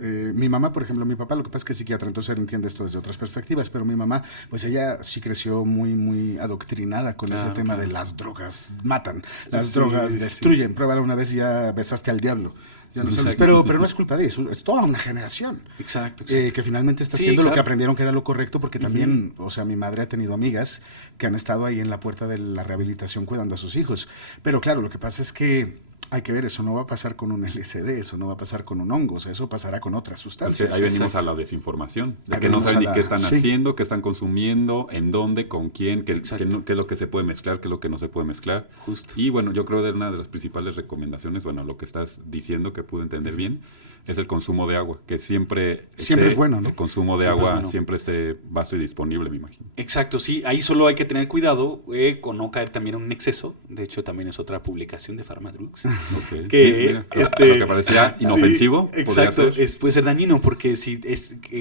Y mi mamá, por ejemplo, mi papá, lo que pasa es que es psiquiatra, entonces él entiende esto desde otras perspectivas, pero mi mamá, pues ella sí creció muy, muy adoctrinada con ese tema de las drogas matan, las drogas destruyen. Pruébalo una vez y ya besaste al diablo. Ya no sabes, pero no es culpa de eso, es toda una generación. Exacto. Que finalmente está haciendo lo que aprendieron que era lo correcto, porque también, o sea, mi madre ha tenido amigas que han estado ahí en la puerta de la rehabilitación cuidando a sus hijos. Pero claro, lo que pasa es que hay que ver, eso no va a pasar con un LSD, eso no va a pasar con un hongo, o sea, eso pasará con otras sustancias. Ahí venimos a la desinformación, de que no saben ni qué están haciendo, qué están consumiendo, en dónde, con quién, qué es lo que se puede mezclar, qué es lo que no se puede mezclar. Justo. Y bueno, yo creo que una de las principales recomendaciones, bueno, lo que estás diciendo que pude entender bien, es el consumo de agua, que siempre es bueno, ¿no? El consumo de agua siempre esté vasto y disponible, me imagino. Exacto, sí, ahí solo hay que tener cuidado con no caer también en un exceso. De hecho, también es otra publicación de Pharmadrugs. Okay. Que lo que parecía inofensivo, sí, exacto, puede ser dañino porque si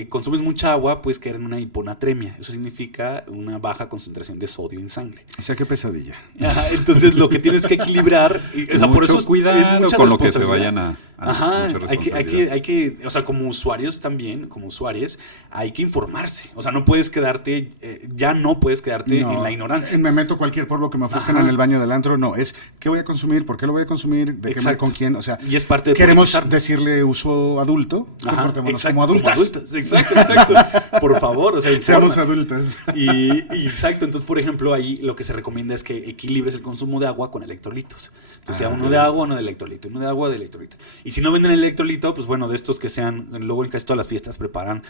consumes mucha agua puedes caer en una hiponatremia. Eso significa una baja concentración de sodio en sangre. O sea, qué pesadilla. Ajá, entonces lo que tienes que equilibrar, o sea, por eso cuidado es con lo que se vayan a hay que, o sea, como usuarios también, como usuarios, hay que informarse. O sea, no puedes quedarte, en la ignorancia. Me meto cualquier polvo que me ofrezcan en el baño del antro, no, es ¿qué voy a consumir? ¿Por qué lo voy a consumir? ¿De qué, con quién? O sea, y es parte de queremos decirle uso adulto, comportémonos como adultas. Exacto. Por favor, o sea, seamos adultas. Y exacto, entonces, por ejemplo, ahí lo que se recomienda es que equilibres el consumo de agua con electrolitos. Entonces, sea uno de agua, uno de electrolito, uno de agua, de electrolito. Y si no venden electrolito, pues bueno, de estos que sean, luego en casi todas las fiestas preparan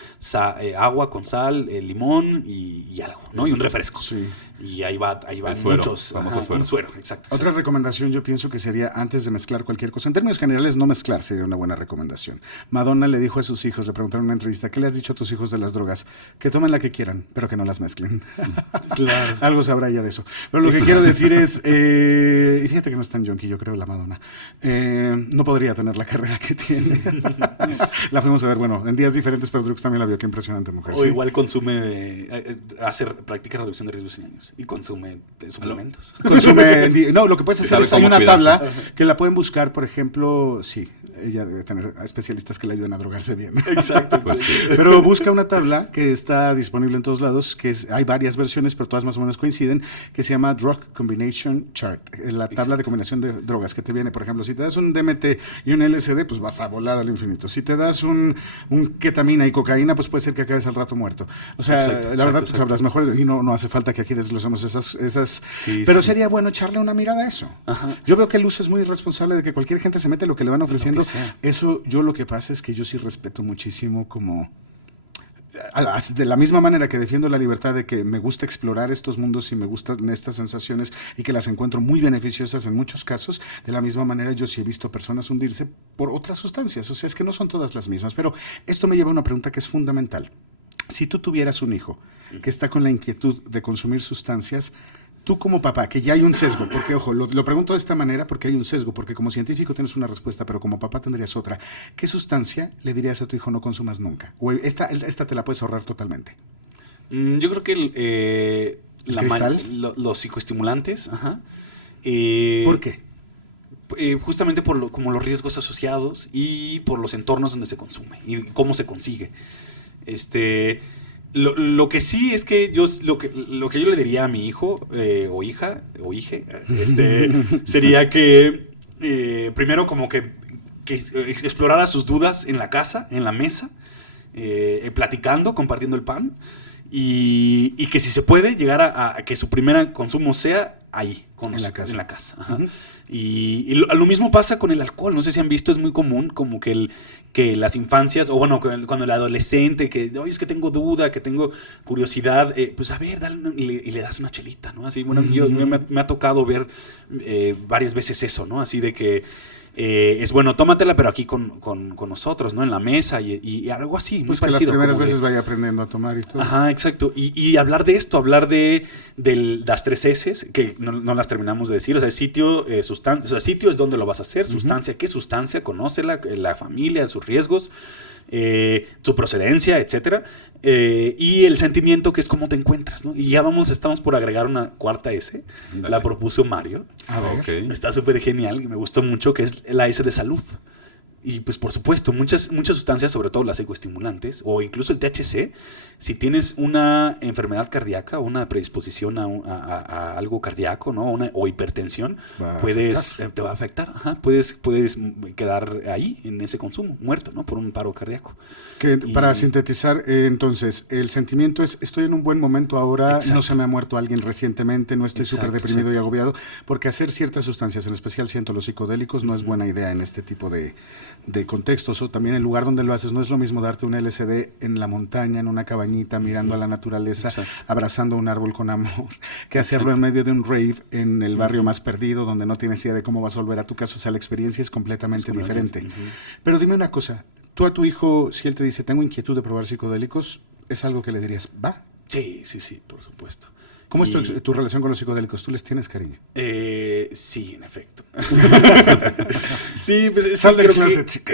agua con sal, limón y algo, ¿no? Y un refresco. Sí. Y ahí va suero, muchos. Un suero, exacto. Otra recomendación yo pienso que sería antes de mezclar cualquier cosa. En términos generales, no mezclar sería una buena recomendación. Madonna le dijo a sus hijos, le preguntaron en una entrevista, ¿qué le has dicho a tus hijos de las drogas? Que tomen la que quieran, pero que no las mezclen. Claro. Algo sabrá ella de eso. Pero lo que quiero decir es, y fíjate que no es tan junkie, yo creo, la Madonna. No podría tener la carrera que tiene. La fuimos a ver, bueno, en días diferentes, pero Drux también la vio, qué impresionante mujer. O igual consume, practica reducción de riesgos en años. Y consume suplementos. No, lo que puedes hacer es, hay una tabla que la pueden buscar, por ejemplo, sí, ella debe tener especialistas que le ayuden a drogarse bien. Exacto. Pues sí. Pero busca una tabla que está disponible en todos lados, hay varias versiones, pero todas más o menos coinciden, que se llama Drug Combination Chart, la tabla de combinación de drogas que te viene, por ejemplo, si te das un DMT y un LSD, pues vas a volar al infinito. Si te das un ketamina y cocaína, pues puede ser que acabes al rato muerto. O sea, la verdad, tú sabrás mejor y no hace falta que aquí desglosemos esas pero sería bueno echarle una mirada a eso. Ajá. Yo veo que el uso es muy responsable de que cualquier gente se mete lo que le van ofreciendo. Eso, yo lo que pasa es que yo sí respeto muchísimo como... De la misma manera que defiendo la libertad de que me gusta explorar estos mundos y me gustan estas sensaciones y que las encuentro muy beneficiosas en muchos casos, de la misma manera yo sí he visto personas hundirse por otras sustancias. O sea, es que no son todas las mismas. Pero esto me lleva a una pregunta que es fundamental. Si tú tuvieras un hijo que está con la inquietud de consumir sustancias, tú como papá, que ya hay un sesgo, porque ojo, lo pregunto de esta manera porque hay un sesgo, porque como científico tienes una respuesta, pero como papá tendrías otra. ¿Qué sustancia le dirías a tu hijo no consumas nunca? O esta te la puedes ahorrar totalmente. Yo creo que los psicoestimulantes, ajá. ¿Por qué? Justamente como los riesgos asociados y por los entornos donde se consume y cómo se consigue. Lo que sí es que lo que yo le diría a mi hijo o hija o hije sería que primero como que explorara sus dudas en la casa, en la mesa, platicando, compartiendo el pan y que si se puede llegar a que su primer consumo sea ahí, en la casa. Ajá. Uh-huh. Y lo mismo pasa con el alcohol. No sé si han visto, es muy común como que las infancias, o bueno, cuando el adolescente, que oye, es que tengo duda, que tengo curiosidad, pues a ver, dale y le das una chelita, ¿no? Así, bueno, me ha tocado ver varias veces eso, ¿no? Así de que es bueno, tómatela, pero aquí con nosotros, ¿no? En la mesa y algo así, muy Pues que las parecido. primeras como veces vaya aprendiendo a tomar y todo. Ajá, exacto. Y hablar de esto, hablar de las 3 S, que no las terminamos de decir. O sea, sitio, sustancia. O sea, sitio es donde lo vas a hacer. Sustancia, ¿qué sustancia? Conócela, la familia, sus riesgos, su procedencia, etcétera. Y el sentimiento, que es cómo te encuentras, ¿no? Y ya estamos por agregar una 4ª S. Dale. La propuso Mario. A ver. Ok. Está súper genial, y me gustó mucho, que es la S de salud. Y pues por supuesto, muchas sustancias, sobre todo las psicoestimulantes, o incluso el THC, si tienes una enfermedad cardíaca, una predisposición a algo cardíaco, ¿no? O hipertensión, te va a afectar. Ajá, puedes quedar ahí en ese consumo, muerto, ¿no? Por un paro cardíaco. Para sintetizar, entonces, el sentimiento es, estoy en un buen momento ahora, Exacto. no se me ha muerto alguien recientemente, no estoy súper deprimido y agobiado, porque hacer ciertas sustancias, en especial siento los psicodélicos, no es buena idea en este tipo de contextos. O también el lugar donde lo haces, no es lo mismo darte un LSD en la montaña, en una cabañita, mirando a la naturaleza, Exacto. abrazando un árbol con amor, que hacerlo en medio de un rave en el barrio más perdido, donde no tienes idea de cómo vas a volver a tu casa. O sea, la experiencia es completamente diferente. Pero dime una cosa, tú a tu hijo, si él te dice, tengo inquietud de probar psicodélicos, ¿es algo que le dirías, va? Sí, por supuesto. ¿Cómo es tu relación con los psicodélicos? ¿Tú les tienes cariño? Sí, en efecto. Sí, pues Sal del creo closet, que, chica.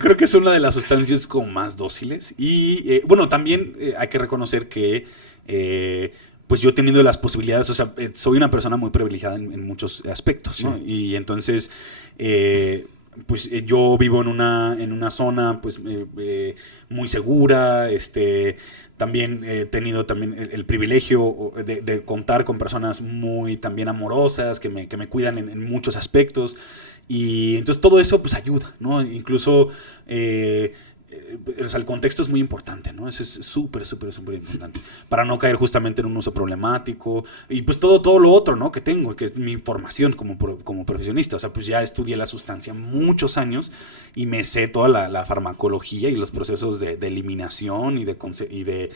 creo que es una de las sustancias como más dóciles. Y bueno, también hay que reconocer que pues yo he tenido las posibilidades, o sea, soy una persona muy privilegiada en muchos aspectos, ¿no? Sí. Y entonces, pues yo vivo en una zona pues muy segura, también he tenido también el privilegio de contar con personas muy también amorosas, que me cuidan en muchos aspectos, y entonces todo eso pues ayuda, ¿no? Incluso o sea, el contexto es muy importante, ¿no? Eso es súper importante para no caer justamente en un uso problemático, y pues todo lo otro, ¿no? Que tengo, que es mi formación como profesionista. O sea, pues ya estudié la sustancia muchos años y me sé toda la farmacología y los procesos de eliminación y de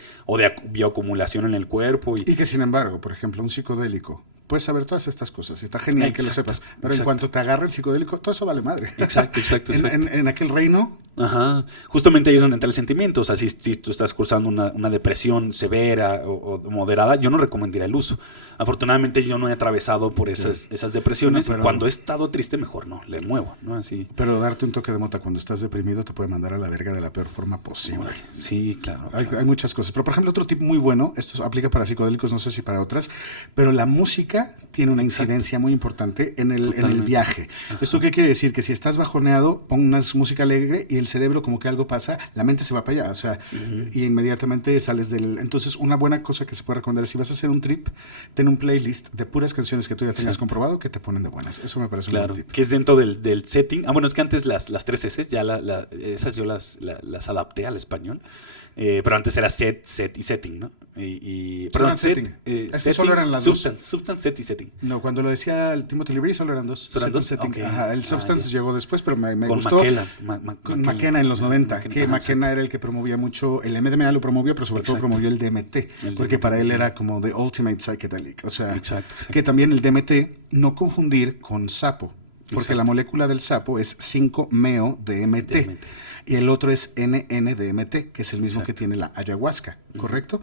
bioacumulación en el cuerpo. Y que sin embargo, por ejemplo, un psicodélico, puedes saber todas estas cosas, está genial. Exacto, que lo sepas, pero en cuanto te agarra el psicodélico, todo eso vale madre. Exacto. En aquel reino... Ajá. Justamente ahí es donde entra el sentimiento. O sea, si tú estás cursando una depresión severa o moderada, yo no recomendaría el uso. Afortunadamente yo no he atravesado por esas depresiones, y cuando he estado triste, mejor no, le muevo, ¿no? Así. Pero darte un toque de mota cuando estás deprimido te puede mandar a la verga de la peor forma posible. Sí, claro. Hay muchas cosas. Pero, por ejemplo, otro tip muy bueno, esto aplica para psicodélicos, no sé si para otras, pero la música tiene una incidencia muy importante en el viaje. Ajá. ¿Esto qué quiere decir? Que si estás bajoneado, pongas música alegre y el cerebro, como que algo pasa, la mente se va para allá, o sea, y inmediatamente sales del... Entonces, una buena cosa que se puede recomendar es, si vas a hacer un trip, ten un playlist de puras canciones que tú ya tengas comprobado que te ponen de buenas. Eso me parece un buen tip. Que es dentro del setting. Bueno, es que antes las 3 S, ya esas yo las adapté al español. Pero antes era set y setting, ¿no? Perdón, setting. Solo eran las substance, dos. Substance, set y setting. No, cuando lo decía el Timothy Leary solo eran dos. ¿Solo eran dos? Setting. Okay. Ajá, el Substance llegó después, pero me con gustó. Con McKenna en los 90. McKenna era el que promovía mucho, el MDMA lo promovió, pero sobre todo promovió el DMT, porque para él era como the ultimate psychedelic. O sea, que también el DMT, no confundir con sapo, porque la molécula del sapo es 5-meo-DMT. Y el otro es NN-DMT, que es el mismo que tiene la ayahuasca, ¿correcto?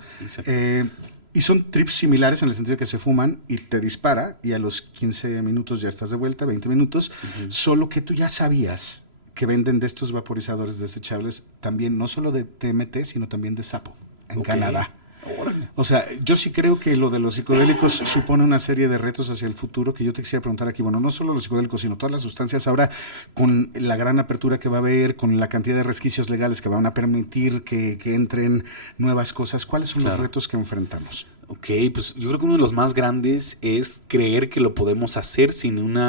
Y son trips similares en el sentido que se fuman y te dispara, y a los 15 minutos ya estás de vuelta, 20 minutos, solo que tú ya sabías que venden de estos vaporizadores desechables también, no solo de DMT, sino también de sapo, en Canadá. O sea, yo sí creo que lo de los psicodélicos supone una serie de retos hacia el futuro, que yo te quisiera preguntar aquí. Bueno, no solo los psicodélicos, sino todas las sustancias ahora, con la gran apertura que va a haber, con la cantidad de resquicios legales que van a permitir que entren nuevas cosas. ¿Cuáles son los retos que enfrentamos? Ok, pues yo creo que uno de los más grandes es creer que lo podemos hacer sin ningún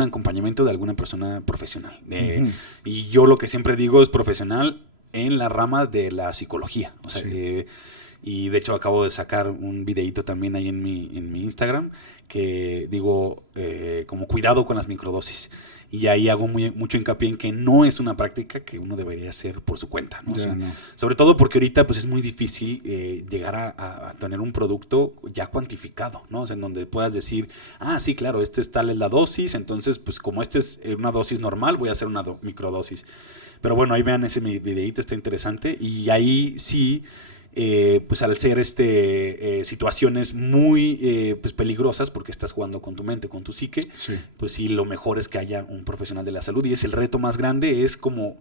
acompañamiento de alguna persona profesional. Y yo lo que siempre digo es profesional en la rama de la psicología. O sea, Y de hecho acabo de sacar un videíto también ahí en mi Instagram que digo como cuidado con las microdosis. Y ahí hago mucho hincapié en que no es una práctica que uno debería hacer por su cuenta, ¿no? Ya, O sea, no. sobre todo porque ahorita pues es muy difícil llegar a tener un producto ya cuantificado, ¿no? O sea, en donde puedas decir, sí, claro, es tal es la dosis, entonces pues como es una dosis normal, voy a hacer una microdosis. Pero bueno, ahí vean ese videíto, está interesante. Y ahí sí, pues al ser situaciones muy pues peligrosas, porque estás jugando con tu mente, con tu psique, Sí. pues sí, lo mejor es que haya un profesional de la salud. Y es el reto más grande, es como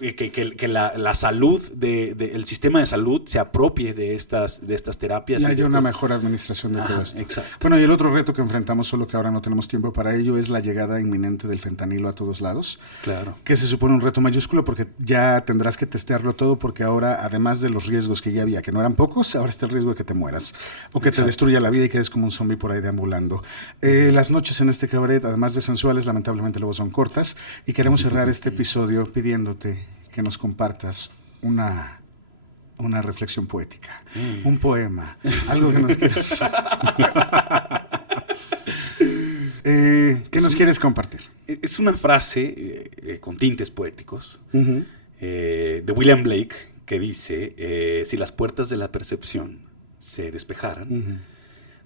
que la salud, el sistema de salud se apropie de estas terapias. Y haya una mejor administración de todo esto. Exacto. Bueno, y el otro reto que enfrentamos, solo que ahora no tenemos tiempo para ello, es la llegada inminente del fentanilo a todos lados. Claro. Que se supone un reto mayúsculo porque ya tendrás que testearlo todo, porque ahora, además de los riesgos que ya había, que no eran pocos, ahora está el riesgo de que te mueras o que te destruya la vida y quedes como un zombie por ahí deambulando. Las noches en este cabaret, además de sensuales, lamentablemente luego son cortas, y queremos cerrar este episodio pidiéndote que nos compartas una reflexión poética, un poema, algo que nos quieras. ¿Qué nos quieres compartir? Es una frase con tintes poéticos de William Blake que dice, si las puertas de la percepción se despejaran,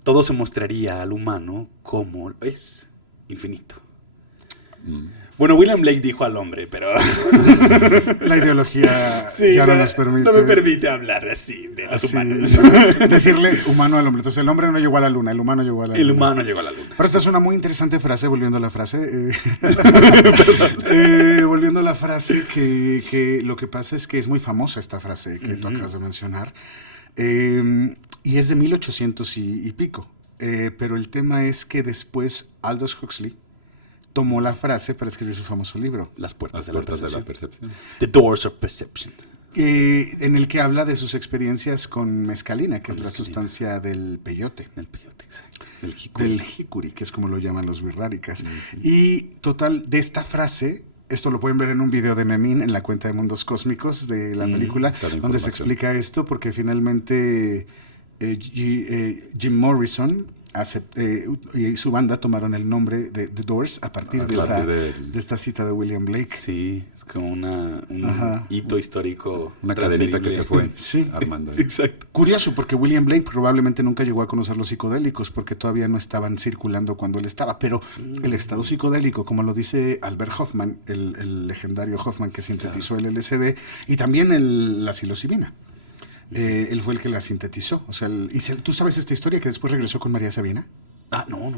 todo se mostraría al humano como es infinito. Bueno, William Blake dijo al hombre, pero La ideología sí, ya no nos permite. No me permite hablar así de los humanos. Decirle humano al hombre. Entonces el hombre no llegó a la luna, el humano llegó a la luna. El humano llegó a la luna. Pero esta es una muy interesante frase, volviendo a la frase. Volviendo a la frase, que lo que pasa es que es muy famosa esta frase que tú acabas de mencionar. Y es de 1800 y pico. Pero el tema es que después Aldous Huxley tomó la frase para escribir su famoso libro. Las puertas, Las puertas de la percepción. The Doors of Perception. En el que habla de sus experiencias con mescalina, que Con es la mescalina. sustancia del peyote. El peyote, exacto. El jicuri. Del jicuri, que es como lo llaman los birráricas. Y total, de esta frase, esto lo pueden ver en un video de Memín en la cuenta de Mundos Cósmicos de la película, está la donde se información. explica esto, porque finalmente Jim Morrison y su banda tomaron el nombre de The Doors a partir de esta cita de William Blake. Sí, es como un Ajá. hito histórico. Una cadenita que se fue Sí. armando ahí. Exacto. Curioso, porque William Blake probablemente nunca llegó a conocer los psicodélicos porque todavía no estaban circulando cuando él estaba, pero el estado psicodélico, como lo dice Albert Hoffman, el legendario Hoffman que sintetizó el LSD y también la psilocibina. Él fue el que la sintetizó. O sea, ¿tú sabes esta historia que después regresó con María Sabina? No.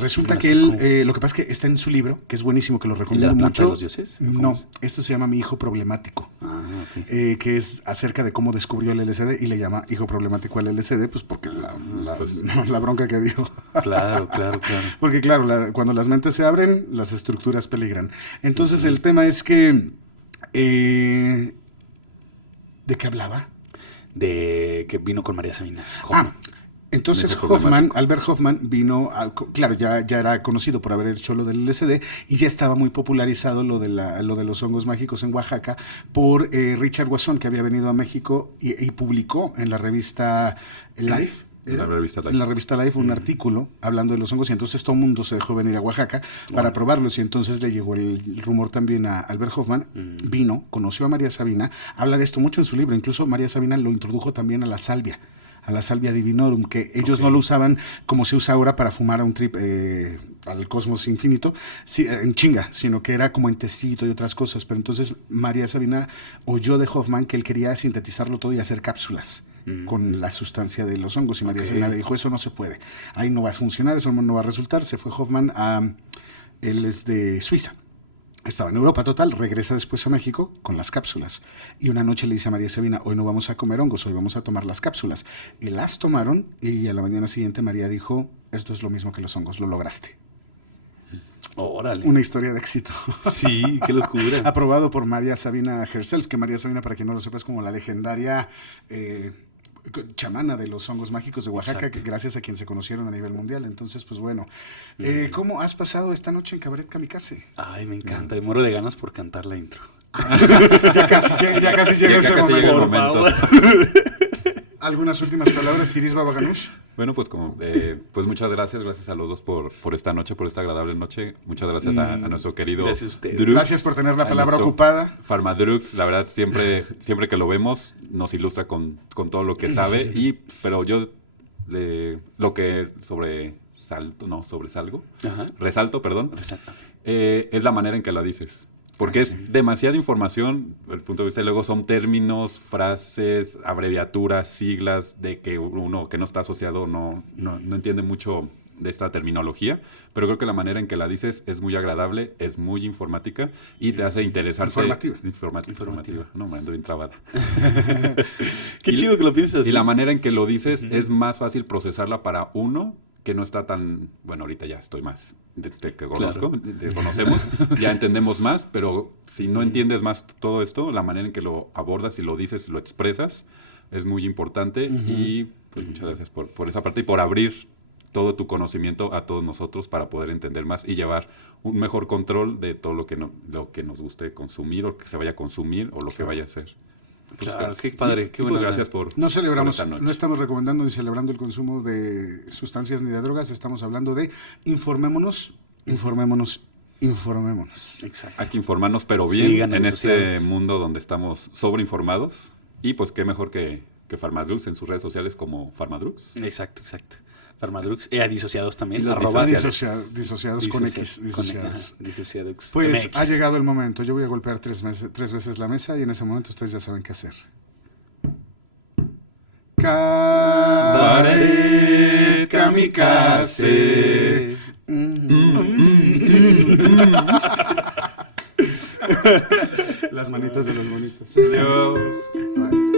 Resulta No que sé él, cómo. lo que pasa es que está en su libro, que es buenísimo, que lo ¿El de recomiendo la planta mucho. de los dioses? ¿Cómo No, es? esto se llama Mi Hijo Problemático. Ok. Que es acerca de cómo descubrió el LSD y le llama Hijo Problemático al LSD, pues porque la bronca que dio. Claro. Porque claro, cuando las mentes se abren, las estructuras peligran. Entonces el tema es que... ¿de qué hablaba? De que vino con María Sabina. Hoffman. Entonces Hijo Problemático. Albert Hoffman vino, claro, ya era conocido por haber hecho lo del LSD y ya estaba muy popularizado lo de los hongos mágicos en Oaxaca por Richard Wasson, que había venido a México y publicó en la revista Life. En la revista Life. En la revista Life un artículo hablando de los hongos y entonces todo el mundo se dejó venir a Oaxaca para probarlos y entonces le llegó el rumor también a Albert Hoffman, vino, conoció a María Sabina, habla de esto mucho en su libro, incluso María Sabina lo introdujo también a la salvia divinorum, que ellos no lo usaban como se usa ahora para fumar a un trip al cosmos infinito, en chinga, sino que era como en tecito y otras cosas, pero entonces María Sabina oyó de Hoffman que él quería sintetizarlo todo y hacer cápsulas con la sustancia de los hongos y María Sabina le dijo, eso no se puede, ahí no va a funcionar, eso no va a resultar. Se fue Hoffman él es de Suiza, estaba en Europa total, regresa después a México con las cápsulas y una noche le dice a María Sabina, hoy no vamos a comer hongos, hoy vamos a tomar las cápsulas, y las tomaron y a la mañana siguiente María dijo, esto es lo mismo que los hongos, lo lograste. Órale. Una historia de éxito. Sí, qué locura. Aprobado por María Sabina herself, que María Sabina, para quien no lo sepa, es como la legendaria chamana de los hongos mágicos de Oaxaca, que gracias a quien se conocieron a nivel mundial. Entonces, pues bueno, ¿cómo has pasado esta noche en Cabaret Kamikaze? Ay, me encanta. Me muero de ganas por cantar la intro. Ya casi llega ese casi momento. llega el Por momento. favor. ¿Algunas últimas palabras, Iris Babaganush? Bueno, pues pues muchas gracias a los dos por esta noche, por esta agradable noche. Muchas gracias a nuestro querido Gracias a usted. Drugs, Gracias por tener la a palabra nuestro ocupada. Pharmadrugs, la verdad, siempre que lo vemos nos ilustra con todo lo que sabe. Pero yo lo que resalto, perdón, Exacto. es la manera en que la dices. Porque es demasiada información, el punto de vista, y luego son términos, frases, abreviaturas, siglas, de que uno que no está asociado no entiende mucho de esta terminología, pero creo que la manera en que la dices es muy agradable, es muy informática y te hace interesarte. Informativa. No, me ando bien trabada. Qué chido que lo piensas así. Y la manera en que lo dices es más fácil procesarla para uno que no está tan... Bueno, ahorita ya estoy más... que conozco, te conocemos, ya entendemos más, pero si no entiendes más todo esto, la manera en que lo abordas y lo dices, lo expresas, es muy importante. Y pues muchas gracias por esa parte y por abrir todo tu conocimiento a todos nosotros para poder entender más y llevar un mejor control de todo lo que nos guste consumir o que se vaya a consumir o lo que vaya a hacer. Pues claro, qué padre, qué pues buena. Gracias por No celebramos, por esta noche. no estamos recomendando ni celebrando el consumo de sustancias ni de drogas, estamos hablando de informémonos. Exacto. Hay que informarnos, pero bien, Sigan en redes este sociales. mundo donde estamos sobreinformados. Y pues qué mejor que Pharmadrugs en sus redes sociales como Pharmadrugs. Exacto. Pharmadrugs. Disociados también. Y los Disociados con X. Disociados. Disociados. Pues MX. ha llegado el momento. Yo voy a golpear tres veces la mesa y en ese momento ustedes ya saben qué hacer. Kabaret Kamikaze. Las manitas de los bonitos. Adiós. Bye.